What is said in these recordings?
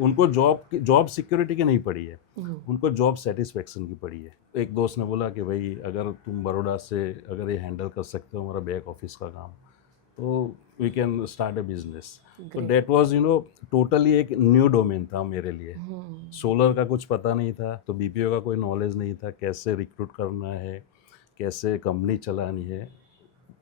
उनको job security की नहीं पड़ी है, उनको जॉब सेटिस्फेक्शन की पड़ी है। एक दोस्त ने बोला कि भाई अगर तुम बड़ौदा से अगर ये हैंडल कर सकते हो हमारा बैक ऑफिस का काम, तो we can start a business. तो ग्रेट। डेट वाज टोटली एक न्यू डोमेन था मेरे लिए। सोलर का कुछ पता नहीं था, तो बीपीओ का कोई नॉलेज नहीं था, कैसे रिक्रूट करना है, कैसे कंपनी चलानी है,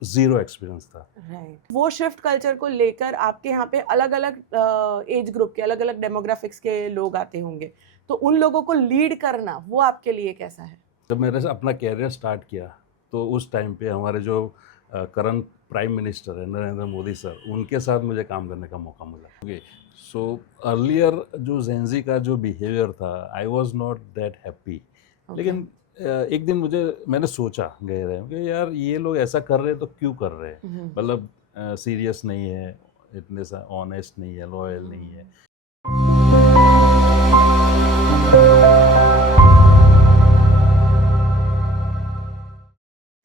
ज़ीरो एक्सपीरियंस था। राइट, वो शिफ्ट कल्चर को लेकर आपके यहाँ पे अलग अलग एज ग्रुप के, अलग अलग डेमोग्राफिक्स के लोग आते होंगे, तो उन लोगों को लीड करना वो आपके लिए कैसा है? जब मैंने अपना कैरियर स्टार्ट किया, तो उस टाइम पे हमारे जो करंट प्राइम मिनिस्टर है नरेंद्र मोदी सर, उनके साथ मुझे काम करने का मौका मिला। ओके, सो अर्लियर जो जेंजी का जो बिहेवियर था, I was not that happy. Okay. लेकिन एक दिन मैंने सोचा गहराई में कि यार ये लोग ऐसा कर रहे हैं तो क्यों कर रहे हैं, मतलब सीरियस नहीं है, इतने सा ऑनेस्ट नहीं है, लॉयल नहीं है।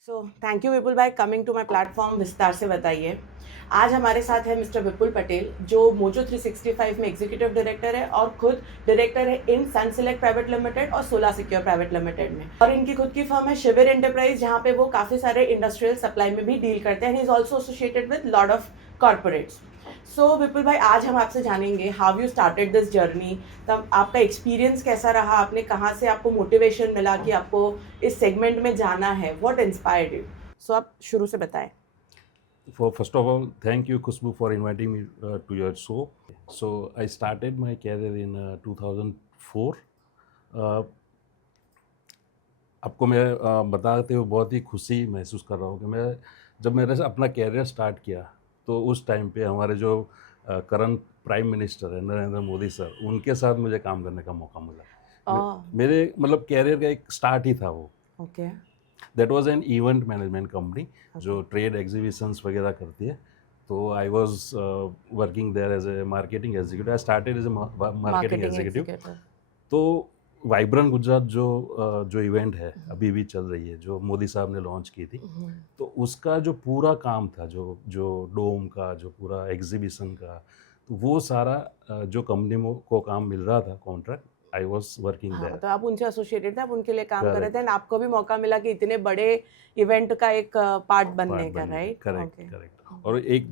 सो थैंक यू विपुल भाई, कमिंग टू माई प्लेटफॉर्म, विस्तार से बताइए। आज हमारे साथ है मिस्टर विपुल पटेल, जो मोजो 365 में एग्जीक्यूटिव डायरेक्टर है और खुद डायरेक्टर है इन सन सिलेक्ट प्राइवेट लिमिटेड और सोला सिक्योर प्राइवेट लिमिटेड में। और इनकी खुद की फर्म है शिविर एंटरप्राइज, जहाँ पे वो काफ़ी सारे इंडस्ट्रियल सप्लाई में भी डील करते हैं। He is also associated with lot of corporates. So Vipul भाई, आज हम आपसे जानेंगे how you started this journey, तब आपका एक्सपीरियंस कैसा रहा, आपने कहाँ से आपको मोटिवेशन मिला कि आपको इस सेगमेंट में जाना है, व्हाट इंस्पायर्ड यू? सो आप शुरू से बताएं। First of all, thank you, Khushbu, for inviting me to your show. So I started my career in 2004. Uh, आपको मैं बताते हुए बहुत ही खुशी महसूस कर रहा हूँ कि जब मैंने अपना कैरियर स्टार्ट किया, तो उस टाइम पे हमारे जो करंट प्राइम मिनिस्टर है नरेंद्र मोदी सर, उनके साथ मुझे काम करने का मौका मिला। मेरे मतलब कैरियर का एक स्टार्ट ही था वो। Okay. That was an event management company जो ट्रेड एग्जीबिशंस वगैरह करती है। तो I was working there as a marketing executive. I started as a marketing executive. तो वाइब्रेंट गुजरात जो इवेंट है अभी भी चल रही है, जो मोदी साहब ने लॉन्च की थी, तो उसका जो पूरा काम था, जो डोम का जो पूरा एग्जीबिशन का, तो वो सारा जो कंपनी को काम मिल रहा था contract, I was working there. तो आप उनसे एसोसिएटेड थे, आप उनके लिए काम कर रहे थे, करेक्ट, एंड आपको भी मौका मिला कि इतने बड़े इवेंट का एक पार्ट बनने का, राइट? Correct correct. और एक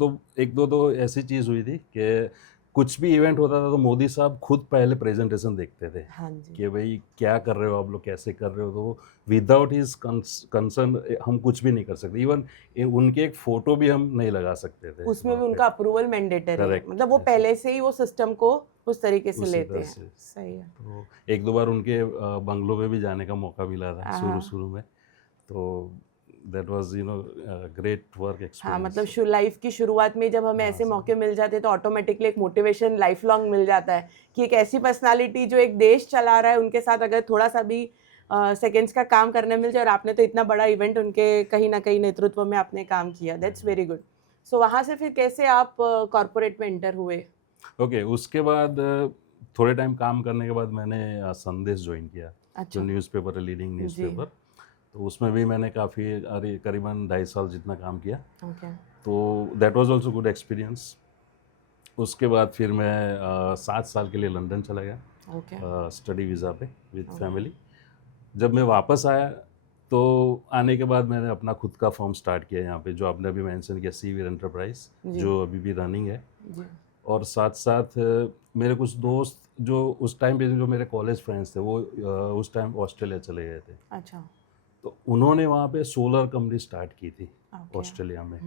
दो तो ऐसी चीज़ हुई थी कि कुछ भी इवेंट होता था तो मोदी साहब खुद पहले प्रेजेंटेशन देखते थे हाँ जी। कि भाई क्या कर रहे हो आप लोग, कैसे कर रहे हो। तो विदाउट हिज कंसर्न हम कुछ भी नहीं कर सकते। इवन उनके एक फ़ोटो भी हम नहीं लगा सकते थे उसमें वहाँ भी पे। उनका अप्रूवल मैंडेटरी है, करेक्ट, मतलब वो पहले से ही वो सिस्टम को उस तरीके से उसी लेते तरह हैं। से। सही है। तो एक दो बार उनके बंगलों में भी जाने का मौका मिला था शुरू में। तो दैट वाज ग्रेट वर्क हाँ, एक्सपीरियंस। मतलब लाइफ की शुरुआत में जब हमें ऐसे मौके मिल जाते हैं तो ऑटोमेटिकली एक मोटिवेशन लाइफ लॉन्ग मिल जाता है कि एक ऐसी पर्सनालिटी जो एक देश चला रहा है, उनके साथ अगर थोड़ा सा भी सेकेंड्स का काम करने मिल जाए, और आपने तो इतना बड़ा इवेंट उनके कहीं ना कहीं नेतृत्व में आपने काम किया, दैट्स वेरी गुड। सो वहाँ से फिर कैसे आप कॉर्पोरेट में एंटर हुए? ओके, उसके बाद थोड़े टाइम काम करने के बाद मैंने संदेश ज्वाइन किया, जो अच्छा। न्यूज़पेपर है, लीडिंग जी। न्यूज़पेपर। तो उसमें भी मैंने काफ़ी करीबन 2.5 साल जितना काम किया। ओके। तो that was also good experience. उसके बाद फिर मैं 7 साल के लिए लंदन चला गया ओके। स्टडी वीज़ा पे विद फैमिली। जब मैं वापस आया, तो आने के बाद मैंने अपना खुद का फर्म स्टार्ट किया यहाँ पे, जो आपने अभी मेंशन किया, शिविर एंटरप्राइज, जी। जो अभी भी रनिंग है। जी। और साथ साथ मेरे कुछ दोस्त जो उस टाइम पे जो मेरे कॉलेज फ्रेंड्स थे, वो उस टाइम ऑस्ट्रेलिया चले गए थे। अच्छा। तो उन्होंने वहाँ पे सोलर कंपनी स्टार्ट की थी ओके। ऑस्ट्रेलिया में।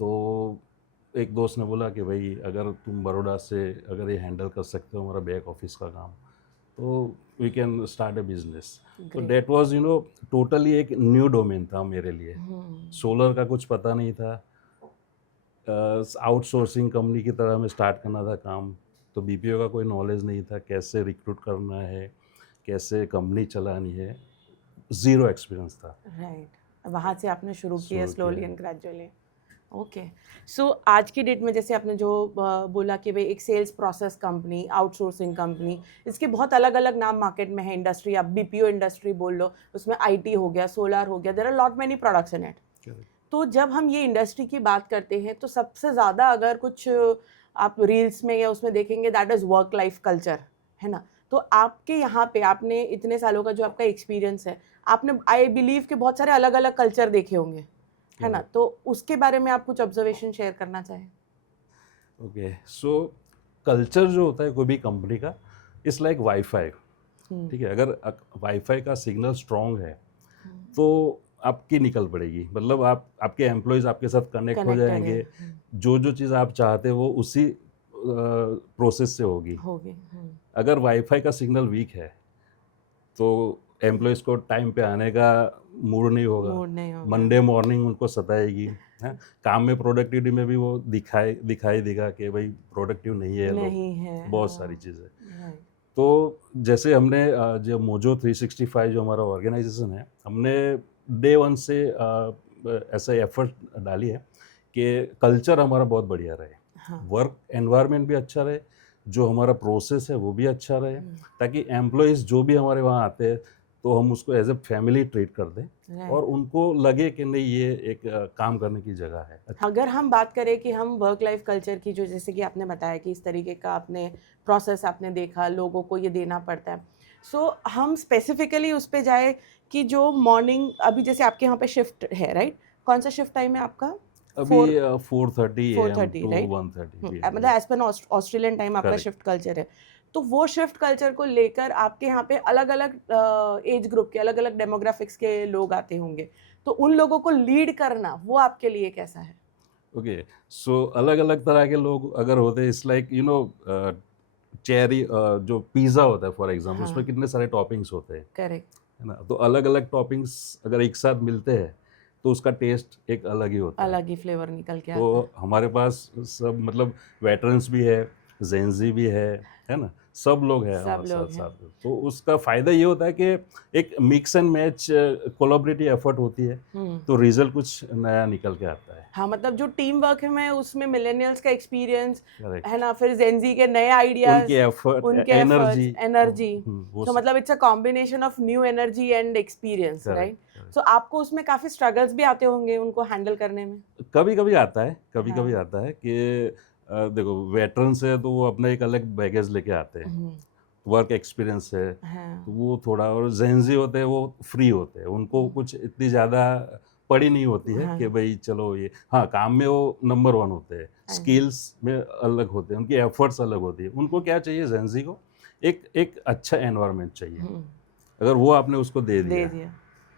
तो एक दोस्त ने बोला कि भाई अगर तुम बड़ौदा से अगर ये हैंडल कर सकते हो हमारा बैक ऑफिस का काम, तो we can start a business. तो डेट वाज टोटली एक न्यू डोमेन था मेरे लिए। सोलर का कुछ पता नहीं था, आउटसोर्सिंग कंपनी की तरह हमें स्टार्ट करना था काम। तो बीपीओ का कोई नॉलेज नहीं था, कैसे रिक्रूट करना है, कैसे कंपनी चलानी है, ज़ीरो एक्सपीरियंस था। राइट, वहाँ से आपने शुरू किया शुरू स्लोली किया। And gradually. ओके। सो आज की डेट में जैसे आपने जो बोला कि भाई एक sales process company, outsourcing company, इसके बहुत अलग अलग नाम मार्केट में है। इंडस्ट्री, आप बीपीओ इंडस्ट्री बोल लो, उसमें आईटी हो गया, सोलर हो गया, there are lot many products in it. तो जब हम ये इंडस्ट्री की बात करते हैं तो सबसे ज़्यादा अगर कुछ आप रील्स में या उसमें देखेंगे that is work life culture, है ना। तो आपके यहाँ पे आपने इतने सालों का जो आपका एक्सपीरियंस है, आपने आई बिलीव कि बहुत सारे अलग अलग कल्चर देखे होंगे, है ना। तो उसके बारे में आप कुछ ऑब्जर्वेशन शेयर करना चाहें? ओके, सो कल्चर जो होता है कोई भी कंपनी का, इट्स लाइक वाईफाई, ठीक है। अगर वाईफाई का सिग्नल स्ट्रांग है तो आपकी निकल पड़ेगी, मतलब आपके एम्प्लॉयज़ आपके साथ कनेक्ट हो Connected जाएंगे, है। जो चीज़ आप चाहते हो वो उसी प्रोसेस से होगी। होगी। अगर वाईफाई का सिग्नल वीक है तो एम्प्लॉयज़ को टाइम पे आने का मूड नहीं होगा, मूड नहीं होगा। मंडे मॉर्निंग उनको सताएगी, है। काम में प्रोडक्टिविटी में भी वो दिखाई देगा कि भाई प्रोडक्टिव नहीं है लोग, नहीं है, बहुत सारी चीज़ें। राइट। तो जैसे हमने जो मोजो 365 जो हमारा ऑर्गेनाइजेशन है, हमने डे वन से ऐसा एफर्ट डाली है कि कल्चर हमारा बहुत बढ़िया रहे, हाँ। वर्क एनवायरनमेंट भी अच्छा रहे, जो हमारा प्रोसेस है वो भी अच्छा रहे, ताकि एम्प्लॉयज़ जो भी हमारे वहाँ आते हैं तो हम उसको एज ए फैमिली ट्रीट कर दें और उनको लगे कि नहीं ये एक काम करने की जगह है। अगर हम बात करें कि हम वर्क लाइफ कल्चर की, जो जैसे कि आपने बताया कि इस तरीके का आपने प्रोसेस आपने देखा, लोगों को ये देना पड़ता है, सो हम स्पेसिफिकली उस पे जाए कि जो मॉर्निंग, अभी जैसे आपके यहाँ पे शिफ्ट है, राइट, कौन सा शिफ्ट टाइम है आपका? अभी 4:30 AM 4:30, to राइट। 1:30 मतलब एज पर ऑस्ट्रेलियन टाइम आपका Correct. शिफ्ट कल्चर है। तो वो शिफ्ट कल्चर को लेकर आपके यहाँ पे अलग अलग एज ग्रुप के, अलग अलग डेमोग्राफिक्स के लोग आते होंगे, तो उन लोगों को लीड करना वो आपके लिए कैसा है? ओके, सो अलग अलग तरह के लोग अगर होते हैं, it's like you know cherry, जो पिज़्ज़ा होता है फॉर एग्जांपल, उसमें कितने सारे टॉपिंग्स होते हैं, करेक्ट। है ना। तो अलग अलग टॉपिंग्स अगर एक साथ मिलते हैं तो उसका टेस्ट एक अलग ही होता है। अलग ही फ्लेवर निकल के आता तो है। हमारे पास सब मतलब वेटरन्स भी है, जेंजी भी है ना, सब लोग हैं सब हमारे लोग साथ हैं। साथ। तो उसका फ़ायदा ये होता है कि एक mix and match collaborative effort होती है, तो रिजल्ट कुछ नया निकल के आता है। हाँ, मतलब जो टीम वर्क है में उसमें मिलेनियल्स का एक्सपीरियंस करेक्ट, है ना, फिर जेनजी के नए आइडियाज, उनके एफर्ट, उनके एनर्जी, एनर्जी, वो तो मतलब it's a combination of new energy and experience, right. Correct. So आपको उसमें काफी स्ट्रगल्स भी आते होंगे उनको हैंडल करने में? कभी कभी आता है, कभी हाँ। कभी आता है कि देखो वेटरन्स है तो वो अपना एक अलग बैगेज लेके आते हैं, वर्क एक्सपीरियंस है, हाँ। तो वो थोड़ा, और जेंजी होते हैं वो फ्री होते हैं, उनको कुछ इतनी ज़्यादा पड़ी नहीं होती है कि भाई चलो ये, हाँ काम में वो नंबर 1 होते हैं, स्किल्स में अलग होते हैं, उनकी एफर्ट्स अलग होती है। उनको क्या चाहिए, जेंजी को एक एक अच्छा एनवायरनमेंट चाहिए। अगर वो आपने उसको दे दिया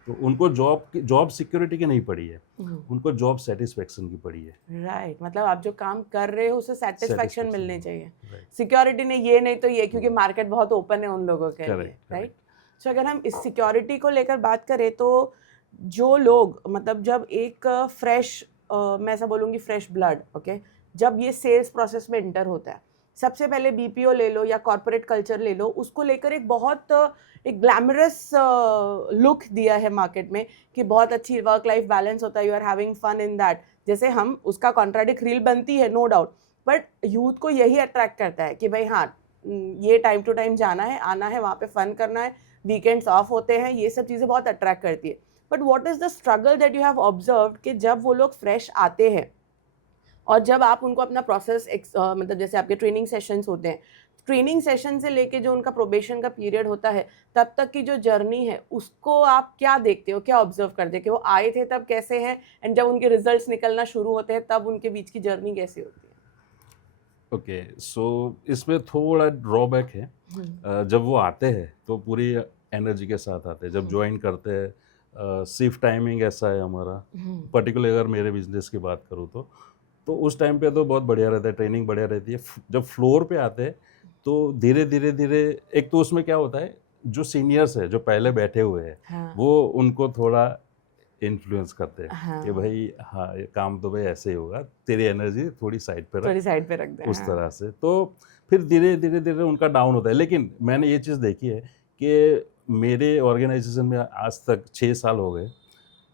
तो उनको जॉब सिक्योरिटी की नहीं पड़ी है, उनको जॉब सेटिस्फेक्शन की पड़ी है। राइट, मतलब आप जो काम कर रहे हो उसे सेटिस्फेक्शन मिलनी चाहिए, Right. सिक्योरिटी नहीं, ये नहीं तो ये, क्योंकि मार्केट बहुत ओपन है उन लोगों के लिए, Correct, राइट। सो अगर हम इस सिक्योरिटी को लेकर बात करें तो जो लोग, मतलब जब एक फ्रेश, मैं ऐसा बोलूँगी फ्रेश ब्लड, ओके, जब ये सेल्स प्रोसेस में इंटर होता है, सबसे पहले बीपीओ ले लो या कॉर्पोरेट कल्चर ले लो, उसको लेकर एक बहुत एक ग्लैमरस लुक दिया है मार्केट में कि बहुत अच्छी वर्क लाइफ बैलेंस होता है, you are having fun in that. जैसे हम उसका कॉन्ट्राडिक्ट रील बनती है, नो डाउट, बट यूथ को यही अट्रैक्ट करता है कि भाई हाँ, ये टाइम टू टाइम जाना है, आना है, वहाँ पे फन करना है, वीकेंड्स ऑफ होते हैं, ये सब चीज़ें बहुत अट्रैक्ट करती है। But what is the struggle that you have observed कि जब वो लोग फ्रेश आते हैं और जब आप उनको अपना प्रोसेस मतलब जैसे आपके ट्रेनिंग सेशंस होते हैं, ट्रेनिंग सेशन से लेके जो उनका प्रोबेशन का पीरियड होता है तब तक की जो जर्नी है, उसको आप क्या देखते हो, क्या ऑब्जर्व करते हो कि वो आए थे तब कैसे हैं, एंड जब उनके रिजल्ट्स निकलना शुरू होते हैं तब उनके बीच की जर्नी कैसी होती है? ओके, सो इसमें थोड़ा ड्रॉबैक है। जब वो आते हैं तो पूरी एनर्जी के साथ आते हैं, जब ज्वाइन करते हैं शिफ्ट टाइमिंग ऐसा है हमारा, पर्टिकुलर अगर मेरे बिजनेस की बात करूँ तो उस टाइम पे तो बहुत बढ़िया रहता है, ट्रेनिंग बढ़िया रहती है। जब फ्लोर पे आते हैं तो धीरे धीरे धीरे, एक तो उसमें क्या होता है, जो सीनियर्स है जो पहले बैठे हुए हैं, हाँ। वो उनको थोड़ा इन्फ्लुएंस करते हैं हाँ। कि भाई हाँ ये काम तो भाई ऐसे ही होगा, तेरी एनर्जी थोड़ी साइड पे रख, थोड़ी साइड पे रख दें, उस हाँ। तरह से। तो फिर धीरे धीरे धीरे उनका डाउन होता है। लेकिन मैंने ये चीज़ देखी है कि मेरे ऑर्गेनाइजेशन में आज तक 6 साल हो गए,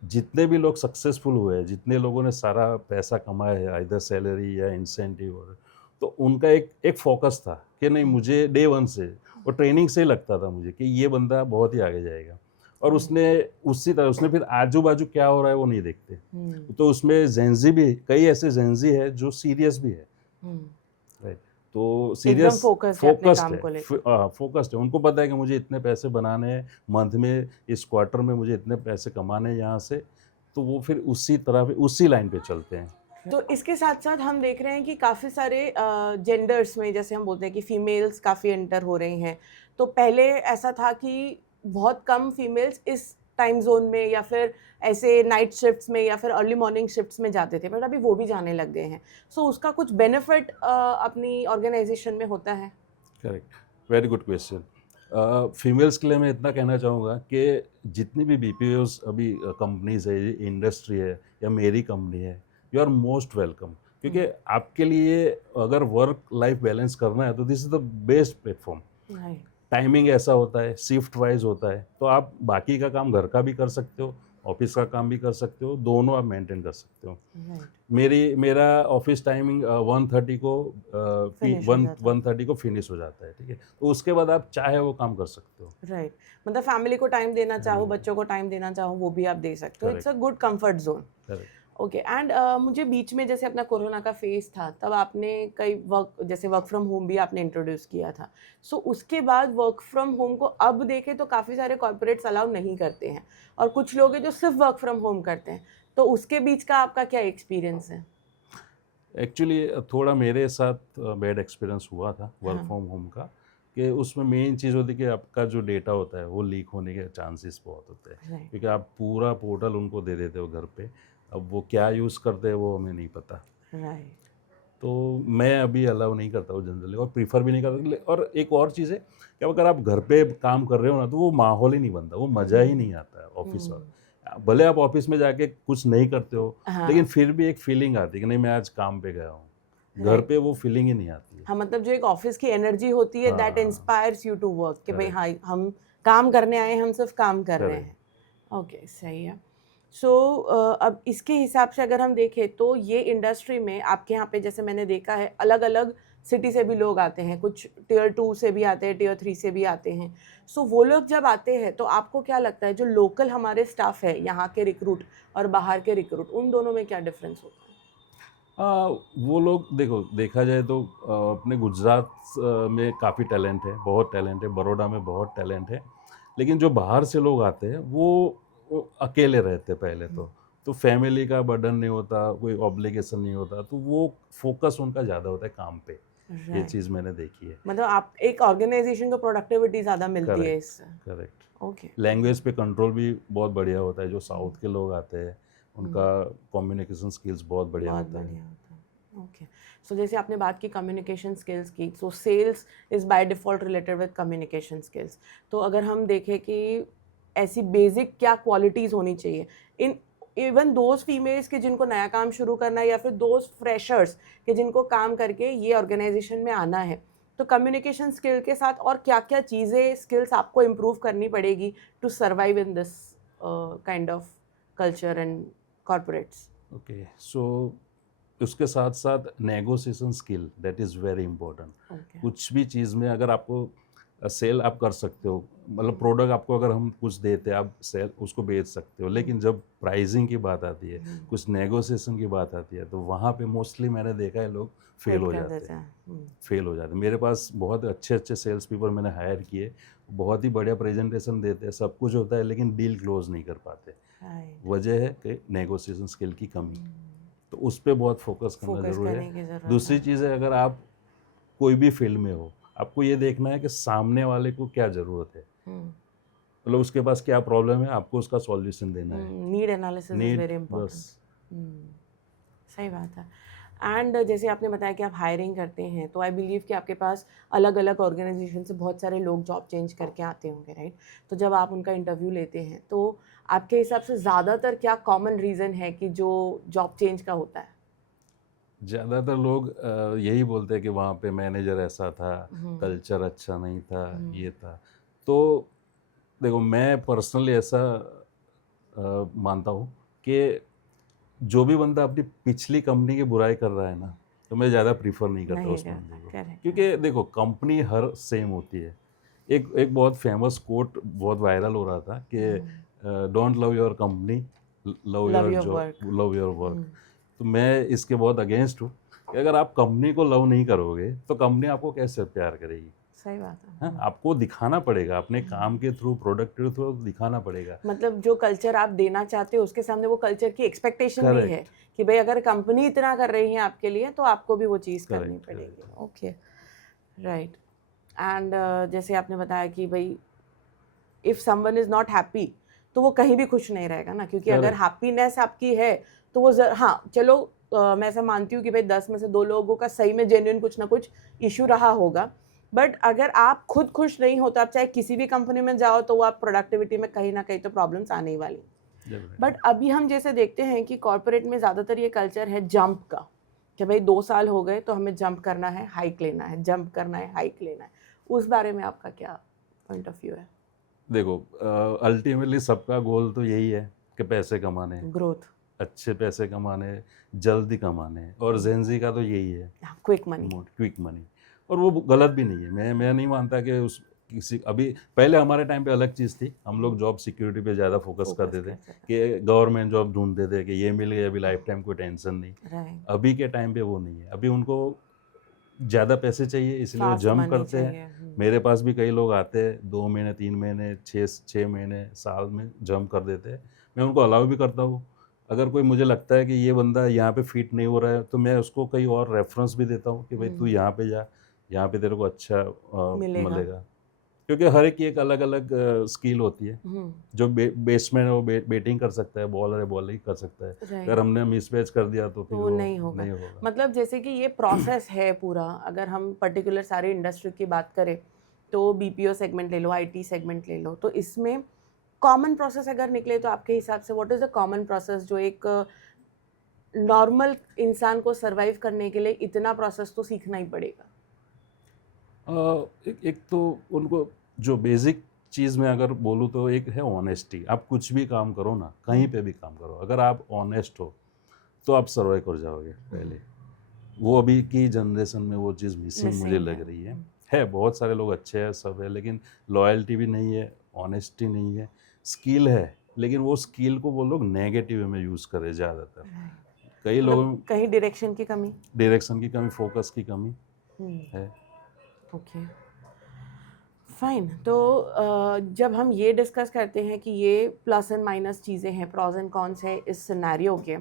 जितने भी लोग सक्सेसफुल हुए हैं, जितने लोगों ने सारा पैसा कमाया है, आइदर सैलरी या इंसेंटिव, और तो उनका एक फोकस था कि नहीं, मुझे डे 1 से और ट्रेनिंग से ही लगता था मुझे कि ये बंदा बहुत ही आगे जाएगा, और उसने उसी तरह उसने फिर आजू बाजू क्या हो रहा है वो नहीं देखते। तो उसमें जेंजी भी, कई ऐसे जेंजी है जो सीरियस भी है, तो एकदम सीरियस फोकस्ड है अपने फोकस्ड काम है, को लेकर। फोकस्ड है। उनको पता है कि मुझे इतने पैसे बनाने हैं मंथ में, इस क्वार्टर में मुझे इतने पैसे कमाने हैं यहाँ से, तो वो फिर उसी तरह पे उसी लाइन पे चलते हैं। तो इसके साथ साथ हम देख रहे हैं कि काफ़ी सारे जेंडर्स में, जैसे हम बोलते हैं कि फीमेल्स काफ़ी एंटर हो रही हैं। तो पहले ऐसा था कि बहुत कम फीमेल्स इस टाइम जोन में या फिर ऐसे नाइट शिफ्ट्स में या फिर अर्ली मॉर्निंग शिफ्ट्स में जाते थे, बट अभी वो भी जाने लग गए हैं। सो उसका कुछ बेनिफिट अपनी ऑर्गेनाइजेशन में होता है? Correct, very good question. Females के लिए मैं इतना कहना चाहूँगा कि जितनी भी बीपीओस अभी कंपनीज है, इंडस्ट्री है या मेरी कंपनी है, यू आर मोस्ट वेलकम। क्योंकि आपके लिए अगर वर्क लाइफ बैलेंस करना है तो this is the best platform. Right, timing ऐसा होता है, शिफ्ट वाइज होता है, तो आप बाकी का काम घर का भी कर सकते हो, ऑफिस का काम भी कर सकते हो, दोनों आप मेंटेन कर सकते हो। राइट। मेरा ऑफिस टाइमिंग 1:30 को फिनिश हो जाता है। 1:30 को फिनिश हो जाता है, ठीक है। तो उसके बाद आप चाहे वो काम कर सकते हो। राइट, मतलब फैमिली को टाइम देना चाहो, बच्चों को टाइम देना चाहो, वो भी आप दे सकते हो। It's a good comfort zone. Correct. Okay, and मुझे बीच में जैसे अपना कोरोना का फेज था, तब आपने कई वर्क फ्रॉम होम भी आपने इंट्रोड्यूस किया था। सो उसके बाद वर्क फ्रॉम होम को अब देखें तो काफ़ी सारे कॉर्पोरेट्स अलाउ नहीं करते हैं, और कुछ लोग हैं जो सिर्फ वर्क फ्रॉम होम करते हैं। तो उसके बीच का आपका क्या एक्सपीरियंस है? एक्चुअली थोड़ा मेरे साथ बैड एक्सपीरियंस हुआ था वर्क हाँ। फ्रॉम होम का, कि उसमें मेन चीज़ होती है कि आपका जो डेटा होता है वो लीक होने के चांसेस बहुत होते हैं, राइट, क्योंकि आप पूरा पोर्टल उनको दे देते हो घर पे। अब वो क्या यूज़ करते हैं वो हमें नहीं पता। राइट। तो मैं अभी अलाउ नहीं करता हूँ जनरली, और प्रीफर भी नहीं करता। और एक और चीज़ है कि अगर आप घर पे काम कर रहे हो ना, तो वो माहौल ही नहीं बनता, वो मज़ा ही नहीं आता है ऑफिस वाला। भले आप ऑफिस में जाके कुछ नहीं करते हो, हाँ, लेकिन फिर भी एक फीलिंग आती है कि नहीं मैं आज काम पे गया हूँ। घर राइट। पे वो फीलिंग ही नहीं आती है। हाँ, मतलब जो एक ऑफिस की एनर्जी होती है, दैट हाँ, इंस्पायर्स यू टू वर्क, कि भाई करेक्ट, हाँ, हम काम करने आए हैं, हम सिर्फ काम कर रहे करेक्ट। हैं। ओके, सही है। सो अब इसके हिसाब से अगर हम देखें तो ये इंडस्ट्री में आपके यहाँ पे, जैसे मैंने देखा है, अलग अलग सिटी से भी लोग आते हैं, कुछ टियर 2 से भी आते हैं, टियर 3 से भी आते हैं। सो वो लोग जब आते हैं तो आपको क्या लगता है, जो लोकल हमारे स्टाफ है यहाँ के रिक्रूट और बाहर के रिक्रूट, उन दोनों में क्या डिफरेंस होता है? वो लोग देखो, देखा जाए तो अपने गुजरात में काफ़ी टैलेंट है, बहुत टैलेंट है, बड़ौदा में बहुत टैलेंट है। लेकिन जो बाहर से लोग आते हैं वो अकेले रहते हैं पहले तो फैमिली का बर्डन नहीं होता, कोई ऑब्लिगेशन नहीं होता, तो वो फोकस उनका ज़्यादा होता है काम पे। ये राइट, चीज़ मैंने देखी है। मतलब आप एक ऑर्गेनाइजेशन को प्रोडक्टिविटी ज़्यादा मिलती है करेक्ट, इससे। करेक्ट। ओके, लैंग्वेज पे कंट्रोल भी बहुत बढ़िया होता है। जो साउथ के लोग आते हैं उनका कम्युनिकेशन स्किल्स बहुत बढ़िया बहुत होता है। बढ़िया होता है। ओके, सो जैसे आपने बात की कम्युनिकेशन स्किल्स की, so sales is by default related with communication skills. तो अगर हम देखें कि ऐसी बेसिक क्या क्वालिटीज़ होनी चाहिए इन इवन दोज फीमेल्स के जिनको नया काम शुरू करना है, या फिर दोज फ्रेशर्स के जिनको काम करके ये ऑर्गेनाइजेशन में आना है, तो कम्युनिकेशन स्किल के साथ और क्या क्या चीज़ें, स्किल्स आपको इम्प्रूव करनी पड़ेगी to survive in this kind of culture and corporates? Okay, so उसके साथ साथ negotiation skill, that is very important. Okay, कुछ भी चीज़ में अगर आपको सेल आप कर सकते हो, मतलब प्रोडक्ट आपको अगर हम कुछ देते हैं, आप सेल उसको बेच सकते हो, लेकिन जब प्राइसिंग की बात आती है, कुछ नेगोशिएशन की बात आती है, तो वहाँ पे मोस्टली मैंने देखा है लोग फेल हो जाते हैं। फेल हो जाते हैं। मेरे पास बहुत अच्छे अच्छे सेल्स पीपल मैंने हायर किए, बहुत ही बढ़िया प्रेजेंटेशन देते हैं, सब कुछ होता है, लेकिन डील क्लोज नहीं कर पाते। वजह है कि नेगोशिएशन स्किल की कमी। तो उस पर बहुत फोकस करना फोकस ज़रूरी करने की है। ज़रूरत दूसरी है। चीज़ है, अगर आप कोई भी फील्ड में हो, आपको ये देखना है कि सामने वाले को क्या ज़रूरत है, मतलब उसके पास क्या प्रॉब्लम है, आपको उसका सॉल्यूशन देना है। Need analysis is need, very बस। इम्पोर्टेंट। सही बात है। एंड जैसे आपने बताया कि आप हायरिंग करते हैं, तो आई बिलीव कि आपके पास अलग अलग ऑर्गेनाइजेशन से बहुत सारे लोग जॉब चेंज करके आते होंगे, राइट? तो जब आप उनका इंटरव्यू लेते हैं, तो आपके हिसाब से ज़्यादातर क्या कॉमन रीज़न है कि जो जॉब चेंज का होता है? ज़्यादातर लोग यही बोलते हैं कि वहाँ पे मैनेजर ऐसा था, कल्चर अच्छा नहीं था, ये था। तो देखो, मैं पर्सनली ऐसा मानता हूँ कि जो भी बंदा अपनी पिछली कंपनी की बुराई कर रहा है ना, तो मैं ज़्यादा प्रीफर नहीं करता नहीं उस करता, बंदे को। करेक्ट। क्योंकि देखो, कंपनी हर सेम होती है। एक एक बहुत फेमस कोट बहुत वायरल हो रहा था कि don't love your company, love love your your job, work. Love your work. तो मैं इसके बहुत अगेंस्ट हूँ, कि अगर आप कंपनी को लव नहीं करोगे तो कंपनी आपको कैसे प्यार करेगी। सही बात है। हाँ, आपको दिखाना पड़ेगा अपने काम के थ्रू, प्रोडक्ट के थ्रू दिखाना पड़ेगा। मतलब जो कल्चर आप देना चाहते हो उसके सामने वो कल्चर की एक्सपेक्टेशन भी है कि भाई अगर कंपनी इतना कर रही है आपके लिए तो आपको भी वो चीज़ करनी पड़ेगी। Okay, right. एंड जैसे आपने बताया कि भाई if someone is not happy तो वो कहीं भी खुश नहीं रहेगा ना, क्योंकि अगर हैप्पीनेस आपकी है तो वो हाँ चलो मैं ऐसा मानती हूँ कि भाई 10 में से 2 लोगों का सही में जेन्युइन कुछ ना कुछ इशू रहा होगा, बट अगर आप खुद खुश नहीं होते, आप चाहे किसी भी कंपनी में जाओ तो वो आप प्रोडक्टिविटी में कहीं ना कहीं तो प्रॉब्लम्स आने ही वाली। बट अभी हम जैसे देखते हैं कि कॉर्पोरेट में ज़्यादातर ये कल्चर है जंप का, कि भाई 2 साल हो गए तो हमें जंप करना है, हाइक लेना है, जंप करना है, हाइक लेना है। उस बारे में आपका क्या पॉइंट ऑफ व्यू है? देखो, अल्टीमेटली सबका गोल तो यही है कि पैसे कमाने, ग्रोथ, अच्छे पैसे कमाने, जल्दी कमाने, और जेंजी का तो यही है, क्विक मनी। Quick money. और वो गलत भी नहीं है। मैं नहीं मानता कि उस किसी, अभी पहले हमारे टाइम पे अलग चीज़ थी, हम लोग जॉब सिक्योरिटी पे ज़्यादा फोकस करते थे कि गवर्नमेंट जॉब ढूंढते थे कि ये मिल गया अभी लाइफ टाइम कोई टेंशन नहीं। अभी के टाइम पे वो नहीं है, अभी उनको ज़्यादा पैसे चाहिए इसलिए वो जंप करते हैं। मेरे पास भी कई लोग आते हैं 2 महीने 3 महीने 6 महीने साल में जंप कर देते हैं। मैं उनको अलाउ भी करता हूँ। अगर कोई मुझे लगता है कि ये बंदा यहाँ पे फिट नहीं हो रहा है तो मैं उसको कई और रेफरेंस भी देता हूँ कि भाई तू यहाँ पे जा, यहाँ पे तेरे को अच्छा मिलेगा। क्योंकि हर एक की एक अलग अलग स्किल होती है। जो बेसमैन है वो बैटिंग कर सकता है, बॉलर है बॉलिंग कर सकता है। अगर हमने मिसमैच कर दिया तो फिर वो नहीं होगा। मतलब जैसे कि ये प्रोसेस है पूरा, अगर हम पर्टिकुलर सारी इंडस्ट्री की बात करें तो बीपीओ सेगमेंट ले लो, आईटी सेगमेंट ले लो, तो इसमें कॉमन प्रोसेस अगर निकले तो आपके हिसाब से what is the common process जो एक नॉर्मल इंसान को सरवाइव करने के लिए इतना प्रोसेस तो सीखना ही पड़ेगा? एक तो उनको जो बेसिक चीज़ में अगर बोलूँ तो एक है ऑनेस्टी। आप कुछ भी काम करो ना, कहीं पे भी काम करो, अगर आप ऑनेस्ट हो तो आप सर्वाइव कर जाओगे पहले। वो अभी की जनरेशन में वो चीज़ मिसिंग मुझे लग रही है। बहुत सारे लोग अच्छे हैं, सब है, लेकिन लॉयल्टी भी नहीं है, ऑनेस्टी नहीं है। स्किल है लेकिन वो स्किल को वो लोग नेगेटिव में यूज़ करे ज़्यादातर। कई लोग कहीं डायरेक्शन की कमी, फोकस की कमी है। Okay, fine. तो जब हम ये डिस्कस करते हैं कि ये प्लस एंड माइनस चीज़ें हैं, प्रॉज एंड कॉन्स हैं इस सिनेरियो के,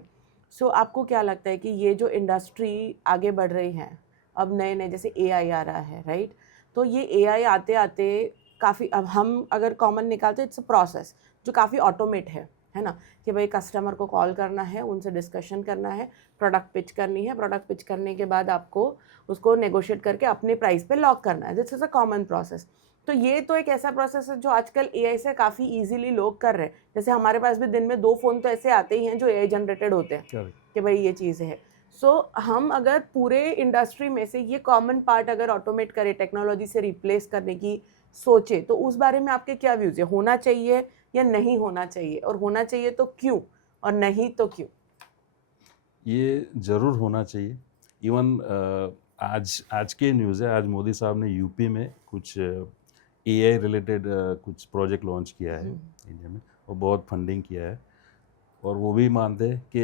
सो आपको क्या लगता है कि ये जो इंडस्ट्री आगे बढ़ रही है, अब नए नए जैसे एआई आ रहा है, राइट? तो ये एआई आते आते काफ़ी, अब हम अगर कॉमन निकालते इट्स अ प्रोसेस जो काफ़ी ऑटोमेट है ना, कि भाई कस्टमर को कॉल करना है, उनसे डिस्कशन करना है, प्रोडक्ट पिच करनी है, प्रोडक्ट पिच करने के बाद आपको उसको नेगोशिएट करके अपने प्राइस पे लॉक करना है। This is a common process. तो ये तो एक ऐसा प्रोसेस है जो आजकल एआई से काफ़ी इजीली लोग कर रहे हैं। जैसे हमारे पास भी दिन में 2 फ़ोन तो ऐसे आते ही हैं जो एआई जनरेटेड होते हैं कि भाई ये चीज़ है। सो हम अगर पूरे इंडस्ट्री में से ये कॉमन पार्ट अगर ऑटोमेट करें, टेक्नोलॉजी से रिप्लेस करने की सोचे, तो उस बारे में आपके क्या व्यूज़ है? होना चाहिए या नहीं होना चाहिए, और होना चाहिए तो क्यों, और नहीं तो क्यों? ये ज़रूर होना चाहिए। इवन आज के न्यूज़ है, आज मोदी साहब ने यूपी में कुछ एआई रिलेटेड कुछ प्रोजेक्ट लॉन्च किया है इंडिया में, और बहुत फंडिंग किया है, और वो भी मानते हैं कि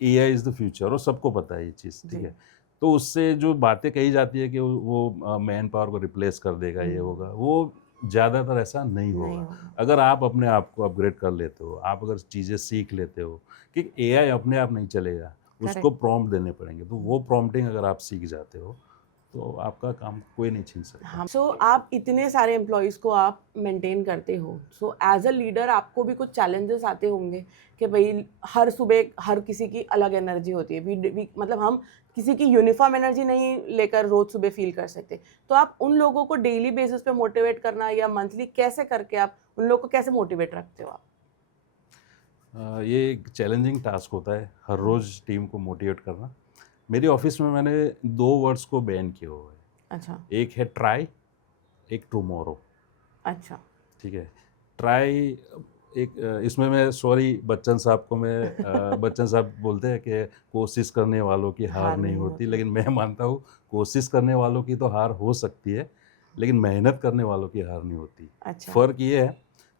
एआई इज़ द फ्यूचर, और सबको पता है ये चीज़, ठीक है। तो उससे जो बातें कही जाती है कि वो मैन पावर को रिप्लेस कर देगा, ये होगा, वो ज़्यादातर ऐसा नहीं होगा। अगर आप अपने आप को अपग्रेड कर लेते हो, आप अगर चीज़ें सीख लेते हो कि एआई अपने आप नहीं चलेगा, उसको प्रॉम्प्ट देने पड़ेंगे, तो वो प्रॉम्प्टिंग अगर आप सीख जाते हो तो आपका काम कोई नहीं छीन सकता। हाँ, सो आप इतने सारे एम्प्लॉयज़ को आप मेंटेन करते हो, सो एज अ लीडर आपको भी कुछ चैलेंजेस आते होंगे कि भाई हर सुबह हर किसी की अलग एनर्जी होती है। मतलब हम किसी की यूनिफॉर्म एनर्जी नहीं लेकर रोज़ सुबह फील कर सकते। तो आप उन लोगों को डेली बेसिस पे मोटिवेट करना या मंथली कैसे करके आप उन लोगों को कैसे मोटिवेट रखते हो आप? ये एक चैलेंजिंग टास्क होता है हर रोज़ टीम को मोटिवेट करना। मेरी ऑफिस में मैंने 2 वर्ड्स को बैन किया हुआ है। अच्छा। एक है ट्राई, एक टुमारो। अच्छा। ठीक है। ट्राई एक इसमें मैं सॉरी बच्चन साहब को मैं बच्चन साहब बोलते हैं कि कोशिश करने वालों की हार नहीं होती, लेकिन मैं मानता हूँ कोशिश करने वालों की तो हार हो सकती है, लेकिन मेहनत करने वालों की हार नहीं होती। अच्छा। फ़र्क ये है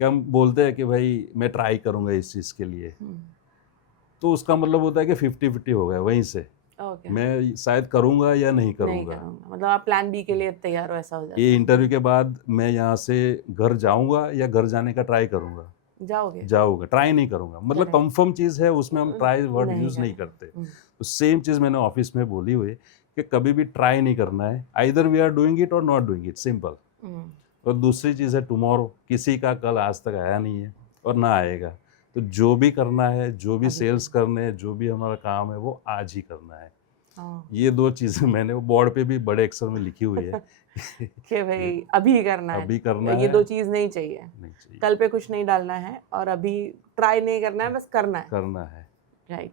कि हम बोलते हैं कि भाई मैं ट्राई करूँगा इस चीज़ के लिए, तो उसका मतलब होता है कि 50-50 हो गया वहीं से। ओके, मैं शायद करूँगा या नहीं नहीं करूँगा। करूँगा, मतलब आप प्लान बी के लिए तैयार हो, ऐसा हो जाता ये इंटरव्यू के बाद मैं यहाँ से घर जाऊँगा या घर जाने का ट्राई करूँगा? है, जाओगे? जाऊँगा, ट्राई नहीं करूँगा। मतलब करेक्ट, कन्फर्म चीज़ है, उसमें हम ट्राई वर्ड नहीं यूज़ नहीं करें। करते। तो सेम चीज़ मैंने ऑफ़िस में बोली हुई है कि कभी भी ट्राई नहीं करना है। Either we are doing it और नॉट डूइंग इट, सिंपल। और दूसरी चीज़ है टुमारो, किसी का कल आज तक आया नहीं है और ना आएगा। तो जो भी करना है, जो भी अभी सेल्स करने हैं, जो भी हमारा काम है, वो आज ही करना है। हाँ, ये 2 चीज़ें मैंने वो बोर्ड पे भी बड़े अक्षर में लिखी हुई है। कि भाई अभी करना है, अभी करना ये है, 2 चीज़ नहीं चाहिए, नहीं चाहिए, कल पे कुछ नहीं डालना है और अभी ट्राई नहीं करना है, बस करना है, करना है। राइट।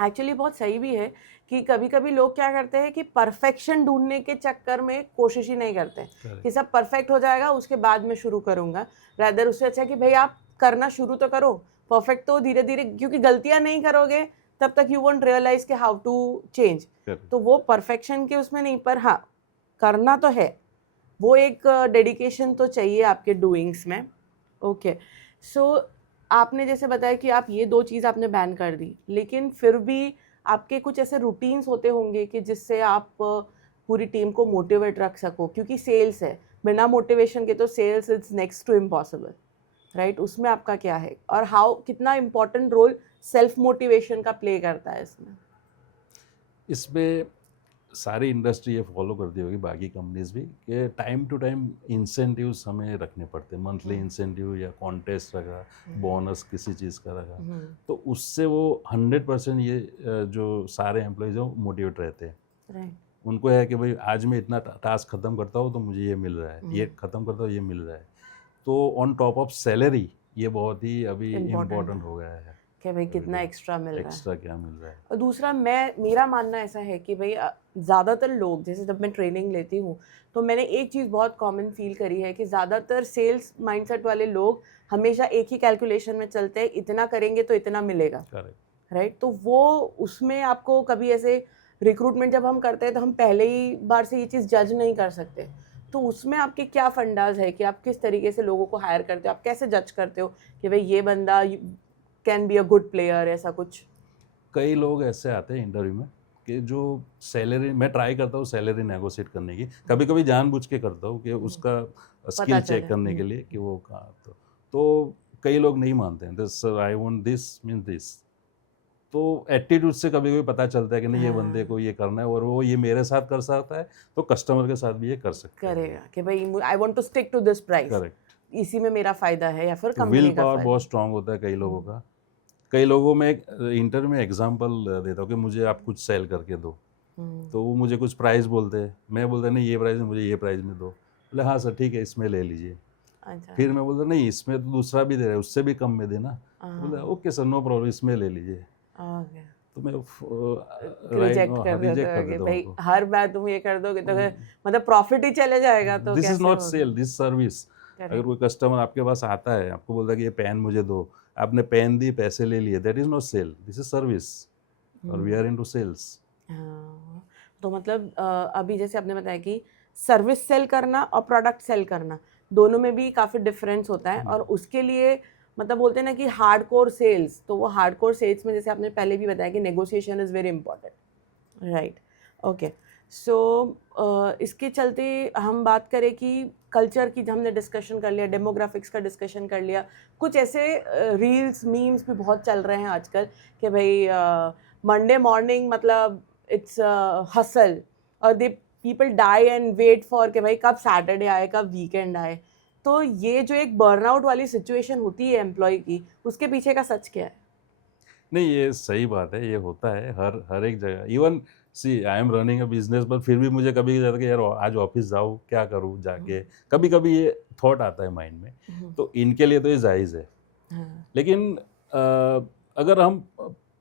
एक्चुअली बहुत सही भी है कि कभी-कभी लोग क्या करते हैं कि परफेक्शन ढूँढने के चक्कर में कोशिश ही नहीं करते कि करेक्ट, सब परफेक्ट हो जाएगा उसके बाद मैं शुरू करूँगा। रादर उससे अच्छा है कि भई आप करना शुरू तो करो, परफेक्ट तो धीरे-धीरे, क्योंकि गलतियाँ नहीं करोगे तब तक यू वोंट रियलाइज़ कि हाउ टू चेंज। करेक्ट। तो वो परफेक्शन के उसमें नहीं, पर हाँ, करना तो है। वो एक डेडिकेशन तो चाहिए आपके डूइंग्स में। ओके, सो आपने जैसे बताया कि आप ये 2 चीज़ आपने बैन कर दी, लेकिन फिर भी आपके कुछ ऐसे रूटीन्स होते होंगे कि जिससे आप पूरी टीम को मोटिवेट रख सको, क्योंकि सेल्स है, बिना मोटिवेशन के तो sales is next to impossible, right? उसमें आपका क्या है और हाउ कितना इम्पोर्टेंट रोल सेल्फ मोटिवेशन का प्ले करता है इसमें? इसमें सारी इंडस्ट्री ये फॉलो करती होगी, बाकी कंपनीज भी, कि टाइम टू टाइम इंसेंटिव्स हमें रखने पड़ते हैं। मंथली इंसेंटिव या कॉन्टेस्ट रखा, बोनस किसी चीज़ का रखा, तो उससे वो 100% ये जो सारे एम्प्लॉयज़ हैं वो मोटिवेट रहते हैं। राइट, उनको है कि भाई आज मैं इतना टास्क ख़त्म करता हूँ तो मुझे ये मिल रहा है, ये ख़त्म करता हूँ ये मिल रहा है। तो ऑन टॉप ऑफ सैलरी ये बहुत ही अभी इम्पोर्टेंट इम्पोर्टेंट है हो गया है। कि भाई कितना एक्स्ट्रा मिल रहा है। एक्स्ट्रा क्या मिल रहा है? और दूसरा, मेरा मानना ऐसा है कि भाई ज़्यादातर लोग, जैसे जब मैं ट्रेनिंग लेती हूँ तो मैंने एक चीज़ बहुत कॉमन फील करी है कि ज़्यादातर सेल्स माइंडसेट वाले लोग हमेशा एक ही कैलकुलेशन में चलते हैं, इतना करेंगे तो इतना मिलेगा, करेक्ट। राइट? तो वो उसमें आपको कभी ऐसे रिक्रूटमेंट जब हम करते हैं तो हम पहले ही बार से ये चीज़ जज नहीं कर सकते, तो उसमें आपके क्या फंडाज है कि आप किस तरीके से लोगों को हायर करते हो, आप कैसे जज करते हो कि भाई ये बंदा can be a good player, ऐसा कुछ? कई लोग ऐसे आते हैं इंटरव्यू में कि जो सैलरी, मैं ट्राई करता हूँ सैलरी नेगोशिएट करने की, कभी कभी जानबूझ के करता हूँ कि उसका स्किल चेक चले। करने के लिए कि वो कहाँ। तो कई लोग नहीं मानते हैं, this I want this mean this. तो एटीट्यूड से कभी कभी पता चलता है कि नहीं ये बंदे को ये करना है और वो ये मेरे साथ कर सकता है तो कस्टमर के साथ भी ये कर सकता है। करेगा कि भाई I want to stick to this price, correct. इसी में मेरा फायदा है या फिर विल कंपनी का पावर फायदा। बहुत स्ट्रांग होता है कई लोगों का। कई लोगों में एक इंटरव्यू में एग्जांपल देता हूँ कि मुझे आप कुछ सेल करके दो, तो वो मुझे कुछ प्राइस बोलते हैं, मैं बोलता नहीं ये प्राइस में, मुझे ये प्राइस में दो। बोले हाँ सर ठीक है इसमें ले लीजिए। अच्छा, फिर मैं बोलता नहीं इसमें तो दूसरा भी दे रहा है, उससे भी कम में देना। बोले ओके सर नो प्रॉब्लम इसमें ले लीजिए। ओके, तो मैं रिजेक्ट कर देते रिजेक्ट हो कर कि देता हूँ भाई उनको। हर बार तुम ये कर दोगे तो मतलब प्रॉफिट ही चले जाएगा, तो दिस इज कैसे नॉट होगा? Sale, this service. अगर करेक्ट, कोई कस्टमर आपके पास आता है, आपको बोलता है कि ये पेन मुझे दो, आपने पेन दी पैसे ले लिए, that is not sale, this is service और वी आर इनटू सेल्स। हाँ, तो मतलब अभी जैसे आपने बताया कि सर्विस सेल करना और प्रोडक्ट सेल करना दोनों में भी काफ़ी डिफरेंस होता है, और उसके लिए मतलब बोलते हैं ना कि हार्डकोर सेल्स, तो वो हार्डकोर सेल्स में जैसे आपने पहले भी बताया कि negotiation is very important, right? Okay, so इसके चलते हम बात करें कि कल्चर की हमने डिस्कशन कर लिया, डेमोग्राफिक्स का डिस्कशन कर लिया, कुछ ऐसे रील्स मीम्स भी बहुत चल रहे हैं आजकल कि भाई मंडे मॉर्निंग मतलब इट्स हसल, और they people die and wait for कि भाई कब सैटरडे आए, कब वीकेंड आए। तो ये जो एक बर्नआउट वाली सिचुएशन होती है एम्प्लॉय की, उसके पीछे का सच क्या है? नहीं ये सही बात है, ये होता है हर एक जगह। Even see I am running a business, पर फिर भी मुझे कभी जाता है कि यार आज ऑफिस जाऊँ क्या करूँ जाके, कभी कभी ये थॉट आता है माइंड में। तो इनके लिए तो ये जायज़ है, हाँ, लेकिन अगर हम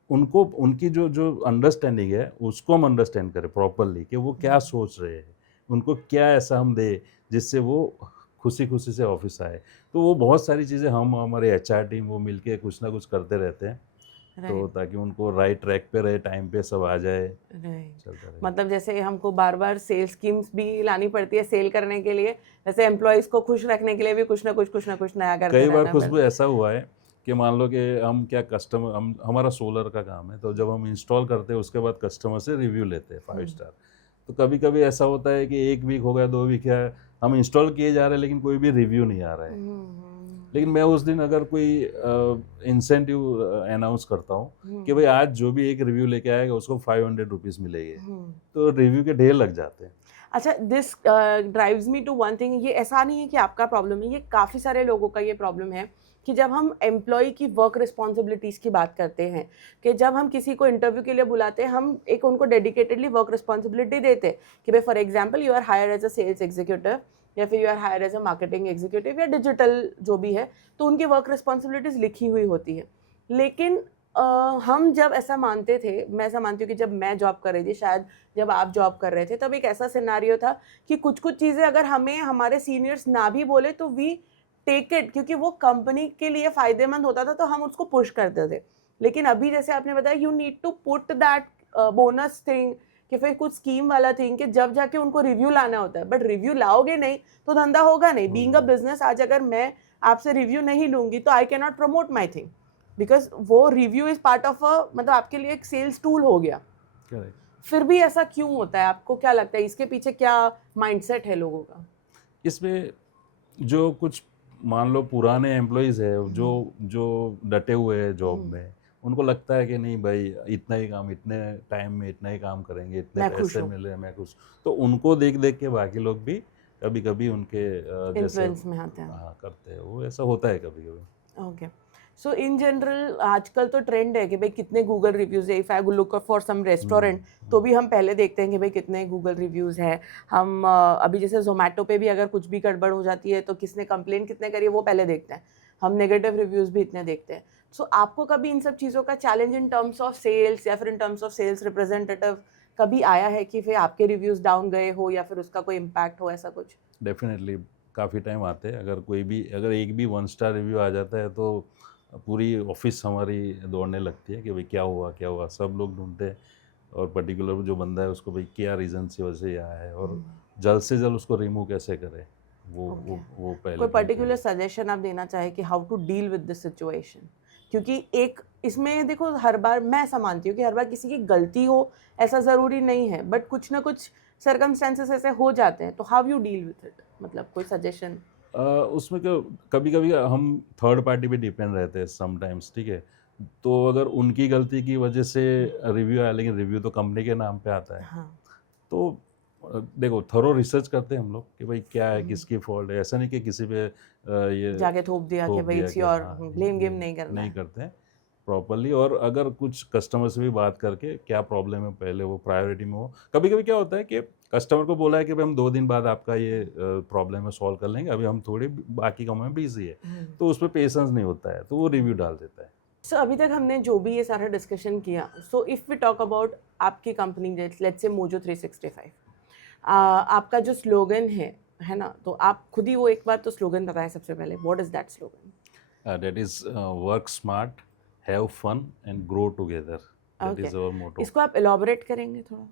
उनको उनकी जो जो अंडरस्टैंडिंग है उसको हम अंडरस्टैंड करें प्रॉपरली कि वो क्या सोच रहे हैं, उनको क्या ऐसा हम दें जिससे वो खुशी खुशी से ऑफिस आए। तो वो बहुत सारी चीज़ें हम हमारे एचआर टीम वो मिलके कुछ ना कुछ करते रहते हैं, तो राइट, ताकि उनको राइट ट्रैक पे रहे, टाइम पे सब आ जाए, राइट। चलता रहे। मतलब जैसे हमको बार बार सेल स्कीम्स भी लानी पड़ती है सेल करने के लिए, वैसे एम्प्लॉयज़ को खुश रखने के लिए भी कुछ ना कुछ नया करते कई बार रहना खुशबू पड़ता ऐसा हुआ है कि मान लो कि हम क्या कस्टमर हमारा सोलर का काम है, तो जब हम इंस्टॉल करते हैं उसके बाद कस्टमर से रिव्यू लेते हैं 5 स्टार। तो कभी कभी ऐसा होता है कि 1 वीक हो गया, 2 वीक है, हम इंस्टॉल किए जा रहे हैं लेकिन कोई भी रिव्यू नहीं आ रहा है। लेकिन मैं उस दिन अगर कोई इंसेंटिव अनाउंस करता हूँ कि भाई आज जो भी एक रिव्यू लेके आएगा उसको 500 रुपीज़ मिलेंगे, तो रिव्यू के ढेर लग जाते हैं। अच्छा, this drives me to one thing, ये ऐसा नहीं है कि आपका प्रॉब्लम है, ये काफ़ी सारे लोगों का ये प्रॉब्लम है कि जब हम एम्प्लॉय की वर्क रिस्पॉन्सिबिलिटीज़ की बात करते हैं, कि जब हम किसी को इंटरव्यू के लिए बुलाते हैं, हम एक उनको डेडिकेटेडली वर्क रिस्पॉन्सिबिलिटी देते हैं कि भाई for example you are hire as a sales executive या फिर you are hire as a marketing executive या डिजिटल जो भी है, तो उनकी वर्क रिस्पॉन्सिबिलिटीज़ लिखी हुई होती है। लेकिन हम जब ऐसा मानते थे, मैं ऐसा मानती हूँ कि जब मैं जॉब कर रही थी, शायद जब आप जॉब कर रहे थे, तब एक ऐसा सिनेरियो था कि कुछ कुछ चीज़ें अगर हमें हमारे सीनियर्स ना भी बोले तो वी टेक इट, क्योंकि वो कंपनी के लिए फ़ायदेमंद होता था तो हम उसको पुश करते थे। लेकिन अभी जैसे आपने बताया, you need to put that bonus thing, कि फिर कुछ स्कीम वाला थिंग कि जब जाके उनको रिव्यू लाना होता है, बट रिव्यू लाओगे नहीं तो धंधा होगा नहीं। बीइंग अ बिजनेस, आज अगर मैं आपसे रिव्यू नहीं लूँगी तो I can not promote my thing, because वो review is part of a, मतलब आपके लिए एक सेल्स टूल हो गया। फिर भी ऐसा क्यों होता है, आपको क्या लगता है इसके पीछे क्या माइंडसेट है लोगों का? इसमें जो कुछ मान लो पुराने एम्प्लॉयज़ है जो जो डटे हुए हैं जॉब में, उनको लगता है कि नहीं भाई इतना ही काम, इतने टाइम में इतना ही काम करेंगे, इतने मैं खुश पैसे हूँ। मिले, मैं खुश। तो उनको देख देख के बाकी लोग भी कभी कभी उनके जैसे इन्फ्लुएंस में आते हैं। हाँ करते हैं, वो ऐसा होता है कभी कभी। ओके, सो इन जनरल आजकल तो ट्रेंड है कि भाई कितने गूगल रिव्यूज़ है। If I look for some restaurant तो भी हम पहले देखते हैं कि भाई कितने गूगल रिव्यूज़ है। हम अभी जैसे जोमेटो पे भी अगर कुछ भी गड़बड़ हो जाती है तो किसने कंप्लेंट कितने करी है वो पहले देखते हैं। हम नेगेटिव रिव्यूज़ भी इतने देखते हैं। सो आपको कभी इन सब चीज़ों का challenge in terms of sales या फिर in terms of sales representative कभी आया है कि फिर आपके रिव्यूज़ डाउन गए हो या फिर उसका कोई इम्पैक्ट हो, ऐसा कुछ? डेफिनेटली काफ़ी टाइम आते हैं। अगर एक भी 1 स्टार रिव्यू आ जाता है तो पूरी ऑफिस हमारी दौड़ने लगती है कि भाई क्या हुआ क्या हुआ, सब लोग ढूंढते हैं और पर्टिकुलर जो बंदा है उसको भाई क्या रीज़न से वजह से ये आया है और जल्द से जल्द उसको रिमूव कैसे करें, वो पहले कोई ढूंढते पर्टिकुलर हैं। सजेशन आप देना चाहे कि how to deal with this situation? क्योंकि एक इसमें देखो, हर बार मैं ऐसा मानती हूँ कि हर बार किसी की गलती हो ऐसा ज़रूरी नहीं है, बट कुछ ना कुछ सर्कमस्टेंसेस ऐसे हो जाते हैं, तो how you deal with it? मतलब कोई सजेशन? उसमें क्या, कभी कभी हम थर्ड पार्टी पे डिपेंड रहते हैं समटाइम्स, ठीक है। तो अगर उनकी गलती की वजह से रिव्यू आया, लेकिन रिव्यू तो कंपनी के नाम पे आता है, हाँ। तो देखो थरो रिसर्च करते हैं हम लोग कि भाई क्या है, किसकी फॉल्ट है। ऐसा नहीं कि किसी पे ये जाके थोप दिया कि थोप भाई दिया इट्स कि योर, हाँ ब्लेम गेम ये नहीं करना नहीं है। करते हैं प्रॉपरली। और अगर कुछ कस्टमर से भी बात करके क्या प्रॉब्लम है पहले वो प्रायोरिटी में हो। कभी कभी क्या होता है कि कस्टमर को बोला है कि भाई हम 2 दिन बाद आपका ये प्रॉब्लम है सॉल्व कर लेंगे, अभी हम थोड़ी बाकी कामों में बिजी है, तो उस पर पेशेंस नहीं होता है, तो वो रिव्यू डाल देता है। सो अभी तक हमने जो भी ये सारा डिस्कशन किया, so if we talk about आपकी कंपनी, लेट्स से मोजो 365, आपका जो स्लोगन है ना, तो आप खुद ही वो एक बार तो स्लोगन बताएं सबसे पहले, what is that slogan? That is work smart, have fun and grow together. That okay, is our motto. इसको आप एलॉबरेट करेंगे थोड़ा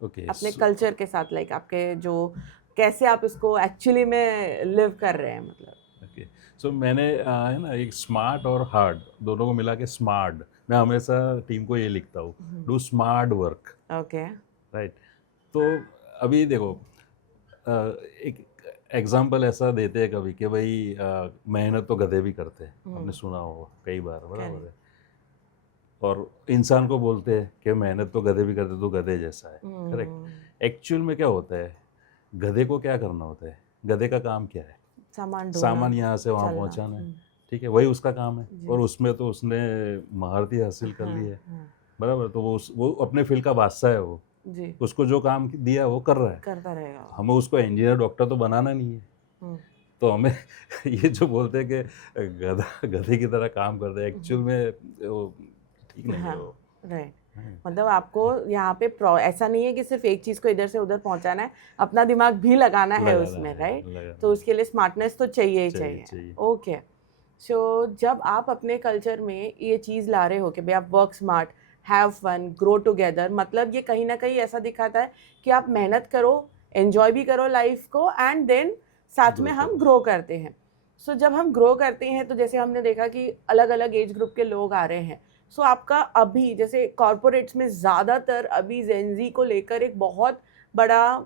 Okay, अपने so, कल्चर के साथ, लाइक आपके जो कैसे आप इसको एक्चुअली में लिव कर रहे हैं, मतलब? okay. So मैंने है ना एक स्मार्ट और हार्ड दोनों को मिला के स्मार्ट, मैं हमेशा टीम को ये लिखता हूँ, do smart work, okay. Right. तो अभी देखो एक एग्जाम्पल ऐसा देते हैं कभी कि भाई मेहनत तो गधे भी करते हैं, हमने सुना होगा कई बार, बराबर है। और इंसान को बोलते हैं कि मेहनत तो गधे भी करते, तो गधे जैसा है, करेक्ट। एक्चुअल में क्या होता है, गधे को क्या करना होता है, गधे का काम क्या है, सामान ढोना, सामान यहाँ से वहाँ चलना। पहुँचाना है, ठीक है, वही उसका काम है। और उसमें तो उसने महारत ही हासिल कर ली है, बराबर। तो वो अपने फील्ड का बादशाह है, वो जी, उसको जो काम दिया वो कर रहा है। करता रहेगा। हमें उसको इंजीनियर डॉक्टर तो बनाना नहीं है। तो हमें ये जो बोलते हैं कि गधा गधे की तरह काम करते हैं, एक्चुअल में वो ठीक नहीं है वो। राइट, मतलब आपको यहाँ पे ऐसा नहीं है कि सिर्फ एक चीज़ को इधर से उधर पहुँचाना है, अपना दिमाग भी लगाना है उसमें, राइट। तो उसके लिए स्मार्टनेस तो चाहिए ही चाहिए। ओके, सो जब आप अपने कल्चर में ये चीज़ ला रहे हो कि भाई आप work smart, have fun, grow together, मतलब ये कहीं ना कहीं ऐसा दिखाता है कि आप मेहनत करो, एंजॉय भी करो लाइफ को, एंड देन साथ में हम ग्रो करते हैं। सो जब हम ग्रो करते हैं तो जैसे हमने देखा कि अलग अलग एज ग्रुप के लोग आ रहे हैं, सो आपका अभी जैसे कॉरपोरेट्स में ज़्यादातर अभी जेनजी को लेकर एक बहुत बड़ा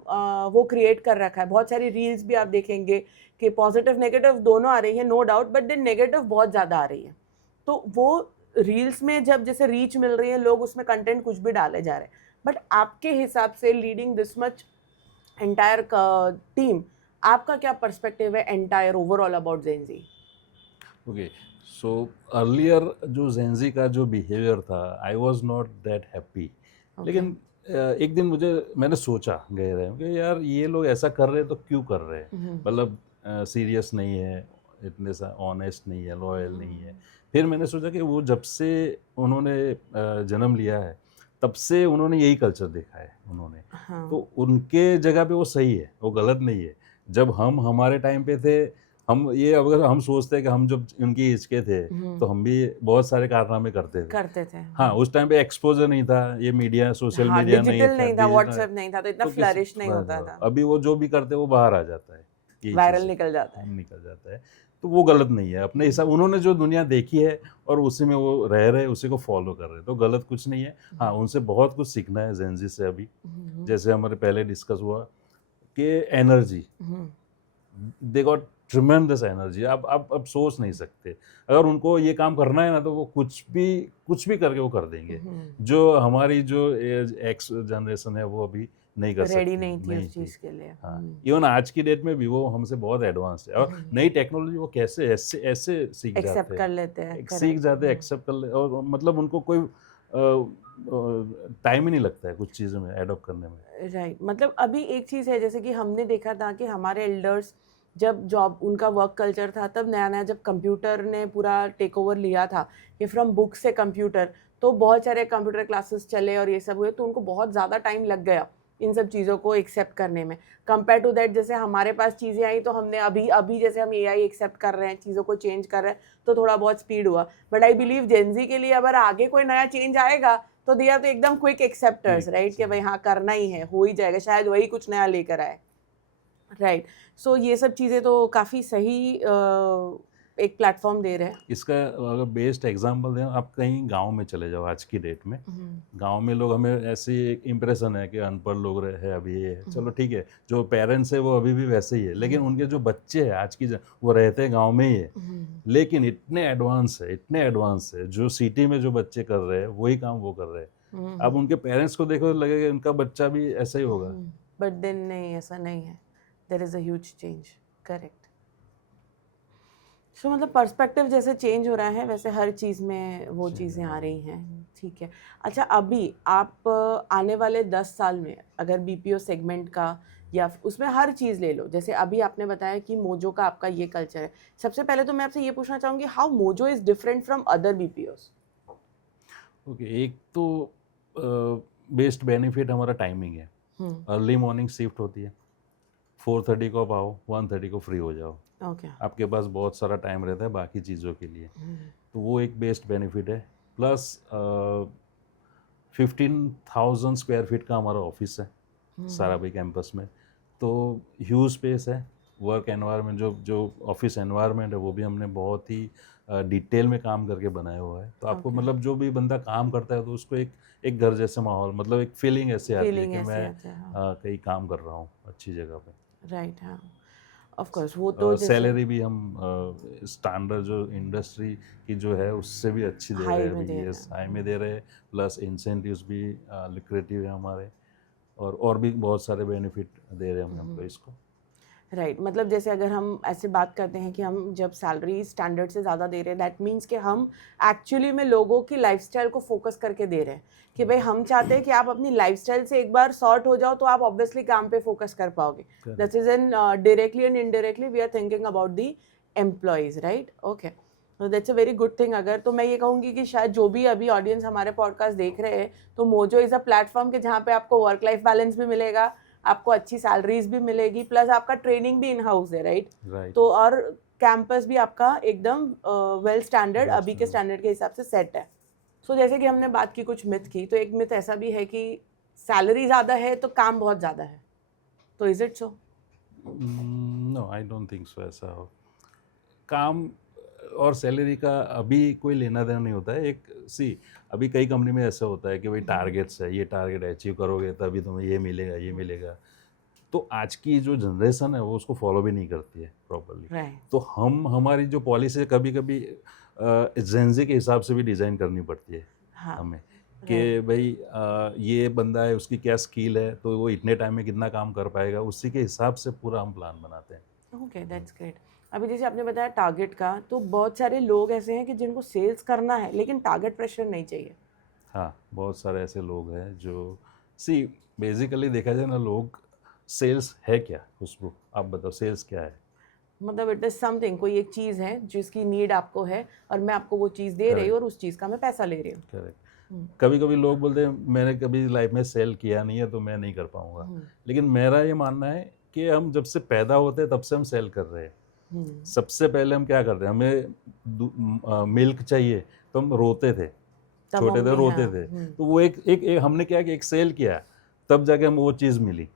वो क्रिएट कर रखा है। बहुत सारी रील्स भी आप देखेंगे कि पॉजिटिव नेगेटिव दोनों आ रही है, no doubt, but then negative बहुत ज़्यादा आ रही है। तो वो रील्स में जब जैसे रीच मिल रही है, लोग उसमें कंटेंट कुछ भी डाले जा रहे हैं, बट आपके हिसाब से leading this much entire team, आपका क्या पर्सपेक्टिव है entire overall about Gen Z? Okay, so earlier जो जेंजी का जो बिहेवियर था, I was not that happy. लेकिन एक दिन मैंने सोचा गहरे में कि यार ये लोग ऐसा कर रहे हैं तो क्यों कर रहे हैं, मतलब सीरियस नहीं है, इतने सा ऑनेस्ट नहीं है, लॉयल नहीं है। फिर मैंने सोचा कि वो जब से उन्होंने जन्म लिया है तब से उन्होंने यही कल्चर देखा है उन्होंने। हाँ। तो उनके जगह पे वो सही है, वो गलत नहीं है। जब हम हमारे टाइम पे थे, हम ये अगर हम सोचते हैं कि हम जब उनकी एज के थे तो हम भी बहुत सारे कारनामे करते थे। हाँ, उस टाइम पे एक्सपोजर नहीं था, ये मीडिया, सोशल हाँ, मीडिया डिजिटल नहीं था, digital- व्हाट्सएप नहीं था, तो इतना तो किसी- फ्लरिश नहीं बस- होता बस। था, अभी वो जो भी करते हैं वो बाहर आ जाता है, यही वायरल चीज़ है। निकल जाता है। निकल जाता है। तो वो गलत नहीं है, अपने हिसाब उन्होंने जो दुनिया देखी है और उसी में वो रह रहे, उसी को फॉलो कर रहे, तो गलत कुछ नहीं है। हाँ, उनसे बहुत कुछ सीखना है जेनजी से अभी। जैसे हमारे पहले डिस्कस हुआ कि energy, they got tremendous energy. अब सोच नहीं सकते, अगर उनको ये काम करना है ना तो वो कुछ भी करके वो कर देंगे, जो हमारी जो एक्स जनरेशन है वो अभी नहीं कर सकती, रेडी नहीं थी उस चीज के लिए। हाँ, इवन आज की डेट में भी वो हमसे बहुत एडवांस है, और नई टेक्नोलॉजी वो कैसे ऐसे ऐसे सीख एक्सेप्ट जाते कर लेते हैं, सीख जाते हैं, एक्सेप्ट कर ले, और मतलब उनको कोई टाइम ही नहीं लगता है कुछ चीज़ों में एडॉप्ट करने में। राइट। मतलब अभी एक चीज़ है, जैसे कि हमने देखा था कि हमारे एल्डर्स जब जॉब उनका वर्क कल्चर था, तब नया नया जब कंप्यूटर ने पूरा टेक ओवर लिया था कि फ्रॉम बुक से कंप्यूटर, तो बहुत सारे कंप्यूटर क्लासेस चले और ये सब हुए, तो उनको बहुत ज़्यादा टाइम लग गया इन सब चीज़ों को एक्सेप्ट करने में। कंपेयर टू दैट, जैसे हमारे पास चीज़ें आई तो हमने अभी अभी जैसे हम एआई एक्सेप्ट कर रहे हैं, चीज़ों को चेंज कर रहे हैं, तो थोड़ा बहुत स्पीड हुआ। बट आई बिलीव जेनजी के लिए अगर आगे कोई नया चेंज आएगा तो दिया तो एकदम क्विक एक्सेप्टर्स, राइट, कि भाई हाँ करना ही है, हो ही जाएगा, शायद वही कुछ नया लेकर आए, राइट। सो ये सब चीज़ें तो काफ़ी सही एक प्लेटफॉर्म दे रहे हैं। इसका अगर बेस्ट एग्जांपल दें, आप कहीं गांव में चले जाओ आज की डेट में, गांव में लोग, हमें ऐसी एक इम्प्रेशन है कि अनपढ़ लोग है अभी, ये है, चलो ठीक है, जो पेरेंट्स है वो अभी भी वैसे ही है, लेकिन उनके जो बच्चे हैं आज की वो रहते हैं गांव में ही है, लेकिन इतने एडवांस है, जो सिटी में जो बच्चे कर रहे हैं वही काम वो कर रहे हैं। अब उनके पेरेंट्स को देखो तो लगेगा उनका बच्चा भी ऐसा ही होगा, बट देन नहीं, ऐसा नहीं है, there is a huge change, correct. So मतलब पर्सपेक्टिव जैसे चेंज हो रहा है वैसे हर चीज़ में वो चीज़ें आ रही हैं, ठीक है। अच्छा, अभी आप आने वाले 10 साल में अगर बीपीओ सेगमेंट का या उसमें हर चीज़ ले लो, जैसे अभी आपने बताया कि मोजो का आपका ये कल्चर है, सबसे पहले तो मैं आपसे ये पूछना चाहूँगी, how mojo is different from other BPOs? Okay, एक तो बेस्ट बेनिफिट हमारा टाइमिंग है। अर्ली मॉर्निंग शिफ्ट होती है, 4:30 को आप आओ, 1:30 को फ्री हो जाओ। ओके। आपके पास बहुत सारा टाइम रहता है बाकी चीज़ों के लिए, तो वो एक बेस्ट बेनिफिट है। प्लस 15,000 स्क्वायर फीट का हमारा ऑफिस है साराभाई कैंपस में, तो ह्यूज स्पेस है। वर्क एनवायरनमेंट, जो ऑफिस एनवायरनमेंट है वो भी हमने बहुत ही डिटेल में काम करके बनाया हुआ है, तो आपको मतलब जो भी बंदा काम करता है तो उसको एक घर जैसे माहौल, मतलब एक फीलिंग ऐसे आती है कि मैं कहीं काम कर रहा हूँ अच्छी जगह पे, राइट। हाँ, ऑफ कोर्स, वो तो सैलरी भी हम स्टैंडर्ड जो इंडस्ट्री की जो है उससे भी अच्छी दे रहे हैं अभी, यस, हाई में दे रहे हैं। प्लस इंसेंटिव्स भी लिक्रेटिव है हमारे, और भी बहुत सारे बेनिफिट दे रहे हैं हम एम्प्लॉइज़ को, राइट। मतलब जैसे अगर हम ऐसे बात करते हैं कि हम जब सैलरी स्टैंडर्ड से ज़्यादा दे रहे हैं, दैट मीन्स कि हम एक्चुअली में लोगों की लाइफस्टाइल को फोकस करके दे रहे हैं कि भाई हम चाहते हैं कि आप अपनी लाइफस्टाइल से एक बार सॉर्ट हो जाओ तो आप ऑब्वियसली काम पे फोकस कर पाओगे। That is an directly and indirectly we are thinking about the employees, right. Okay, that's a very good thing. अगर तो मैं ये कहूँगी कि शायद जो भी अभी ऑडियंस हमारे पॉडकास्ट देख रहे हैं, तो मोजो इज़ अ प्लेटफॉर्म कि जहाँ पे आपको वर्क लाइफ बैलेंस भी मिलेगा, आपको अच्छी सैलरीज भी मिलेगी, प्लस आपका ट्रेनिंग भी इन हाउस है, राइट। तो और कैंपस भी आपका एकदम वेल स्टैंडर्ड, अभी के स्टैंडर्ड के हिसाब से सेट है। सो जैसे कि हमने बात की कुछ मिथ की, तो एक मिथ ऐसा भी है कि सैलरी ज़्यादा है तो काम बहुत ज़्यादा है, तो is it so? No, I don't think so ऐसा हो। काम और सैलरी का अभी कोई लेना देना नहीं होता है। अभी कई कंपनी में ऐसा होता है कि भाई टारगेट्स है, ये टारगेट अचीव करोगे तभी तुम्हें ये मिलेगा, ये मिलेगा। तो आज की जो जनरेशन है वो उसको फॉलो भी नहीं करती है प्रॉपरली। राइट। तो हमारी जो पॉलिसी है कभी कभी जेंजी के हिसाब से भी डिज़ाइन करनी पड़ती है हाँ। हमें, कि भाई ये बंदा है, उसकी क्या स्किल है, तो वो इतने टाइम में कितना काम कर पाएगा, उसी के हिसाब से पूरा हम प्लान बनाते हैं। Okay, that's great. अभी जैसे आपने बताया टारगेट का, तो बहुत सारे लोग ऐसे हैं कि जिनको सेल्स करना है लेकिन टारगेट प्रेशर नहीं चाहिए। हाँ, बहुत सारे ऐसे लोग हैं जो बेसिकली देखा जाए ना, लोग सेल्स है क्या? खुशबू, आप बताओ सेल्स क्या है? मतलब इट इज समथिंग, कोई एक चीज़ है जिसकी नीड आपको है और मैं आपको वो चीज़ दे रही हूँ और उस चीज़ का मैं पैसा ले रही हूँ। करेक्ट। कभी कभी लोग बोलते हैं मैंने कभी लाइफ में सेल किया नहीं है तो मैं नहीं कर पाऊंगा, लेकिन मेरा ये मानना है कि हम जब से पैदा होते हैं तब से हम सेल कर रहे हैं। सबसे पहले हम क्या करते हैं, हमें मिल्क चाहिए तो हम रोते थे, छोटे थे रोते थे, तो वो एक हमने क्या कि एक सेल किया, तब जाके हम वो चीज़ मिली।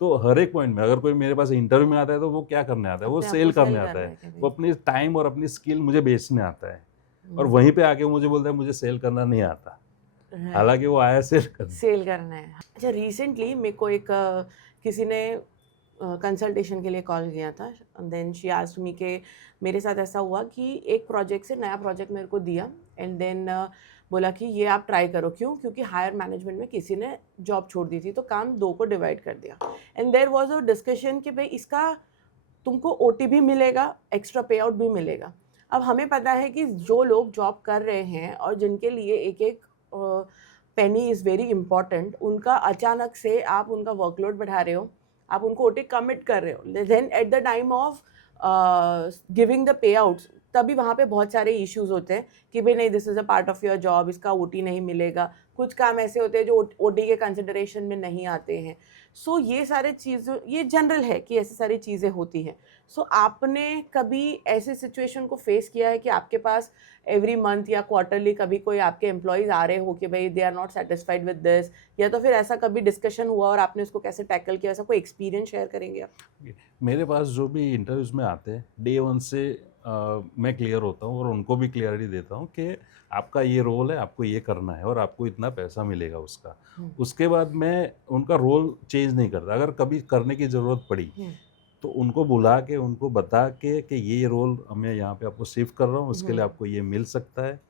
तो हर एक पॉइंट में अगर कोई मेरे पास इंटरव्यू में आता है तो वो क्या करने आता है, वो सेल करने आता है, वो अपनी टाइम और अपनी स्किल मुझे बेचने आता है, और वहीं पे आके मुझे बोलता है मुझे सेल करना नहीं आता, हालांकि वो आया सेल करना है। अच्छा, रिसेंटली मेरे को एक किसी ने कंसल्टेशन के लिए कॉल किया था, देन शी आस्क्ड मी के मेरे साथ ऐसा हुआ कि एक प्रोजेक्ट से नया प्रोजेक्ट मेरे को दिया एंड देन बोला कि ये आप ट्राई करो। क्यों? क्योंकि हायर मैनेजमेंट में किसी ने जॉब छोड़ दी थी, तो काम 2 को डिवाइड कर दिया and there was a discussion कि भाई इसका तुमको ओटी भी मिलेगा, एक्स्ट्रा पे आउट भी मिलेगा। अब हमें पता है कि जो लोग जॉब कर रहे हैं और जिनके लिए एक एक पेनी इज़ वेरी इंपॉर्टेंट, उनका अचानक से आप उनका वर्कलोड बढ़ा रहे हो, आप उनको ओटी कमिट कर रहे हो, then at the time of giving the payouts, तभी वहाँ पे बहुत सारे इश्यूज होते हैं कि भाई नहीं, this is a part of your job, इसका ओटी नहीं मिलेगा। कुछ काम ऐसे होते हैं जो ओटी के कंसिडरेशन में नहीं आते हैं। सो ये सारे चीज़ें, ये जनरल है कि ऐसी सारी चीज़ें होती हैं। सो आपने कभी ऐसे सिचुएशन को फेस किया है कि आपके पास एवरी मंथ या क्वार्टरली कभी कोई आपके एम्प्लॉयज़ आ रहे हो कि भाई they are not satisfied with this, या तो फिर ऐसा कभी डिस्कशन हुआ और आपने उसको कैसे टैकल किया, ऐसा कोई एक्सपीरियंस शेयर करेंगे आप? मेरे पास जो भी इंटरव्यूज में आते हैं डे 1 से मैं क्लियर होता हूँ और उनको भी क्लियरिटी देता हूँ कि आपका ये रोल है, आपको ये करना है और आपको इतना पैसा मिलेगा उसका। उसके बाद मैं उनका रोल चेंज नहीं करता। अगर कभी करने की ज़रूरत पड़ी तो उनको बुला के, उनको बता के कि ये रोल मैं यहाँ पे आपको शिफ्ट कर रहा हूँ, उसके लिए आपको ये मिल सकता है,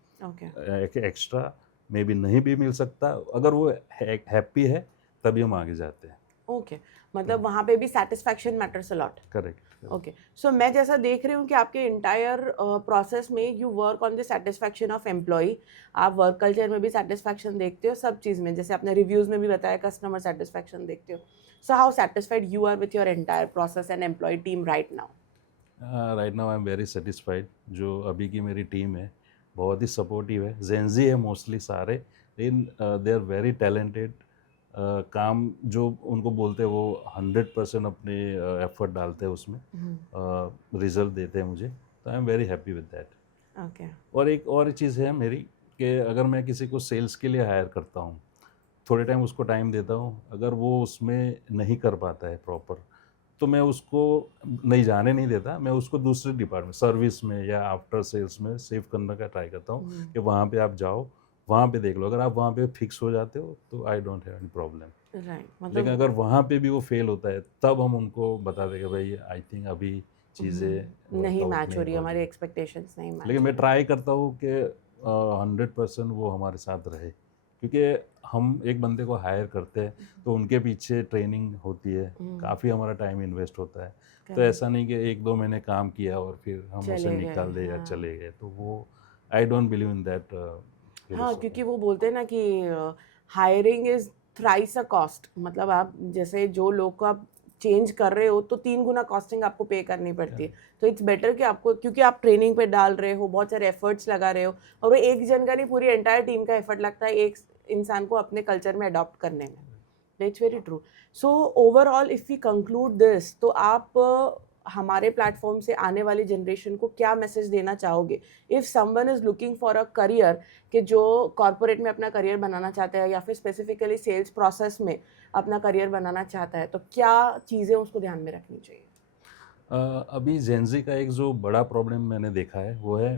एक्स्ट्रा मे बी नहीं भी मिल सकता। अगर वो हैप्पी है तभी हम आगे जाते हैं। ओके, मतलब वहाँ पे भी satisfaction matters a lot. Correct. Okay, so मैं जैसा देख रही हूँ कि आपके इंटायर प्रोसेस में you work on the satisfaction of employee, आप वर्क कल्चर में भी सेटिस्फैक्शन देखते हो, सब चीज़ में, जैसे आपने रिव्यूज़ में भी बताया कस्टमर सेटिस्फैक्शन देखते हो। So how satisfied you are with your entire process and employ team right now? Right now I am very satisfied. जो अभी की मेरी टीम है बहुत ही सपोर्टिव है, जेंजी है मोस्टली सारे, लेकिन दे आर वेरी टैलेंटेड। काम जो उनको बोलते हैं वो 100% अपने एफर्ट डालते हैं उसमें, रिजल्ट देते हैं मुझे, तो आई am very happy with that. Okay. और एक और चीज़ है मेरी कि अगर मैं किसी को सेल्स के लिए हायर करता हूँ, थोड़े टाइम उसको टाइम देता हूँ, अगर वो उसमें नहीं कर पाता है प्रॉपर, तो मैं उसको नहीं जाने नहीं देता, मैं उसको दूसरे डिपार्टमेंट, सर्विस में या आफ्टर सेल्स में सेव करने का ट्राई करता हूँ कि वहाँ पे आप जाओ, वहाँ पे देख लो। अगर आप वहाँ पे फिक्स हो जाते हो तो I don't have any problem. Right, लेकिन अगर वहाँ पे भी वो फेल होता है तब हम उनको बता देंगे भाई आई थिंक अभी चीज़ें नहीं मैच हो रही, हमारी एक्सपेक्टेशंस नहीं मैच। लेकिन मैं ट्राई करता हूँ कि 100% वो हमारे साथ रहे, क्योंकि हम एक बंदे को हायर करते हैं तो उनके पीछे ट्रेनिंग होती है, काफ़ी हमारा टाइम इन्वेस्ट होता है। तो ऐसा नहीं कि 1-2 महीने काम किया और फिर हम उसे निकाल दे या चले गए, तो वो I don't believe in that. हाँ, क्योंकि वो बोलते हैं ना कि hiring is thrice a cost, मतलब आप जैसे जो लोग को आप चेंज कर रहे हो तो 3 गुना कॉस्टिंग आपको पे करनी पड़ती है। तो इट्स बेटर कि आपको, क्योंकि आप ट्रेनिंग पे डाल रहे हो, बहुत सारे एफर्ट्स लगा रहे हो, और वो एक जन का नहीं, पूरी एंटायर टीम का एफर्ट लगता है एक इंसान को अपने कल्चर में अडॉप्ट करने में। It's very true. So overall if we conclude this, तो आप हमारे प्लेटफॉर्म से आने वाली जनरेशन को क्या मैसेज देना चाहोगे? If someone is looking for a career, कि जो कॉर्पोरेट में अपना करियर बनाना चाहता है या फिर स्पेसिफिकली सेल्स प्रोसेस में अपना करियर बनाना चाहता है, तो क्या चीज़ें उसको ध्यान में रखनी चाहिए? अभी जेंजी का एक जो बड़ा प्रॉब्लम मैंने देखा है वो है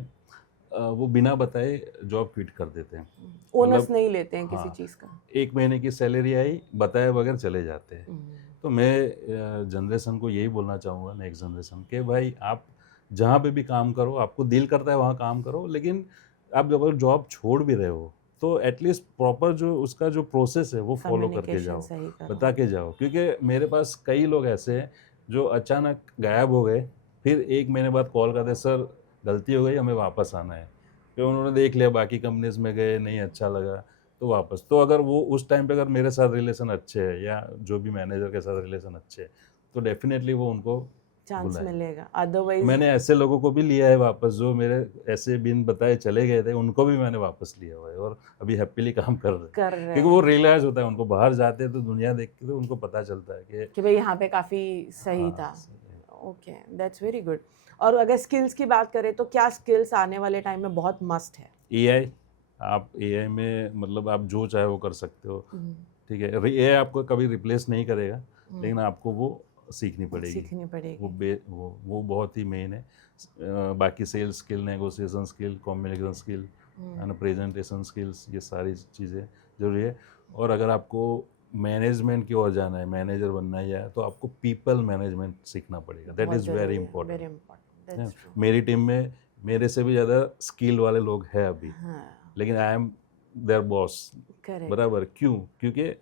वो बिना बताए जॉब क्विट कर देते हैं। ओनर्स मतलब नहीं लेते हैं किसी हाँ, चीज़ का। 1 महीने की सैलरी आई, बताए बगैर चले जाते हैं। तो मैं जनरेशन को यही बोलना चाहूँगा, नेक्स्ट जनरेशन के भाई आप जहाँ पे भी काम करो, आपको दिल करता है वहाँ काम करो, लेकिन आप जब अगर जॉब छोड़ भी रहे हो तो एटलीस्ट प्रॉपर जो उसका जो प्रोसेस है वो फॉलो करके कम्युनिकेशन जाओ, सही करो। बता के जाओ। क्योंकि मेरे पास कई लोग ऐसे हैं जो अचानक गायब हो गए, फिर 1 महीने बाद कॉल करते, सर गलती हो गई, हमें वापस आना है। फिर उन्होंने देख लिया, बाकी कंपनीज़ में गए, नहीं अच्छा लगा तो वापस। तो अगर वो उस टाइम पे अगर मेरे साथ रिलेशन अच्छे है या जो भी मैनेजर के साथ रिलेशन अच्छे है, तो डेफिनेटली वो उनको चांस बुलाएंगे। मिलेगा, अदरवाइज मैंने ऐसे लोगों को भी लिया है वापस, जो मेरे ऐसे बिन बताए चले गए थे, उनको भी मैंने वापस लिया हुआ है और अभी हैप्पीली काम कर रहे हैं। कर रहे क्योंकि वो हैं रियलाइज़ होता है, उनको बाहर जाते हैं तो दुनिया देखते हैं तो उनको पता चलता है कि कि भाई यहाँ पे काफ़ी सही हाँ, था। सही है। Okay, that's very good. और अगर स्किल्स की बात करें तो क्या स्किल्स आने वाले टाइम में बहुत मस्ट है? एआई, आप एआई में मतलब आप जो चाहे वो कर सकते हो, ठीक है। एआई आपको कभी रिप्लेस नहीं करेगा, लेकिन आपको वो सीखनी पड़ेगी। सीखनी पड़ेगी। वो बहुत ही मेन है। बाकी sales skill, negotiation skill, communication skill and presentation skills, ये सारी चीज़ें ज़रूरी है। और अगर आपको मैनेजमेंट की ओर जाना है, मैनेजर बनना है, या तो आपको पीपल मैनेजमेंट सीखना पड़ेगा। दैट बहुत इज़ वेरी ज़रूरी है, important. Very important, that's true. मेरी टीम में मेरे से भी ज़्यादा स्किल वाले लोग हैं अभी, हाँ, लेकिन I am their boss. Correct, बराबर, क्यों? क्योंकि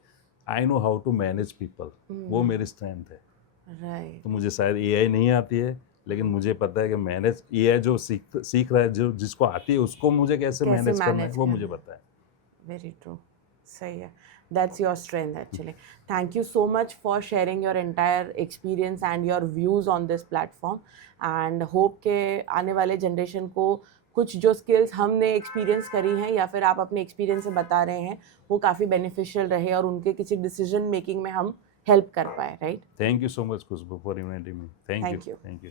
I know how to manage people, वो मेरी स्ट्रेंथ है। राइट, तो मुझे शायद एआई नहीं आती है, लेकिन मुझे पता है कि मैनेज एआई जो सीख रहा है, जो जिसको आती है उसको मुझे कैसे कैसे मैनेज करना है मैनेज वो करना मुझे है। पता है। वेरी ट्रू, सही है। That's your strength actually. Thank you so much for sharing your entire experience and your views on this platform, and hope के आने वाले जनरेशन को कुछ जो स्किल्स हमने एक्सपीरियंस करी हैं या फिर आप अपने एक्सपीरियंस से बता रहे हैं वो काफ़ी बेनिफिशियल रहे और उनके किसी डिसीजन मेकिंग में हम हेल्प कर पाए, right? Thank you so much Khushboo for inviting me. Thank Thank you, you. Thank you.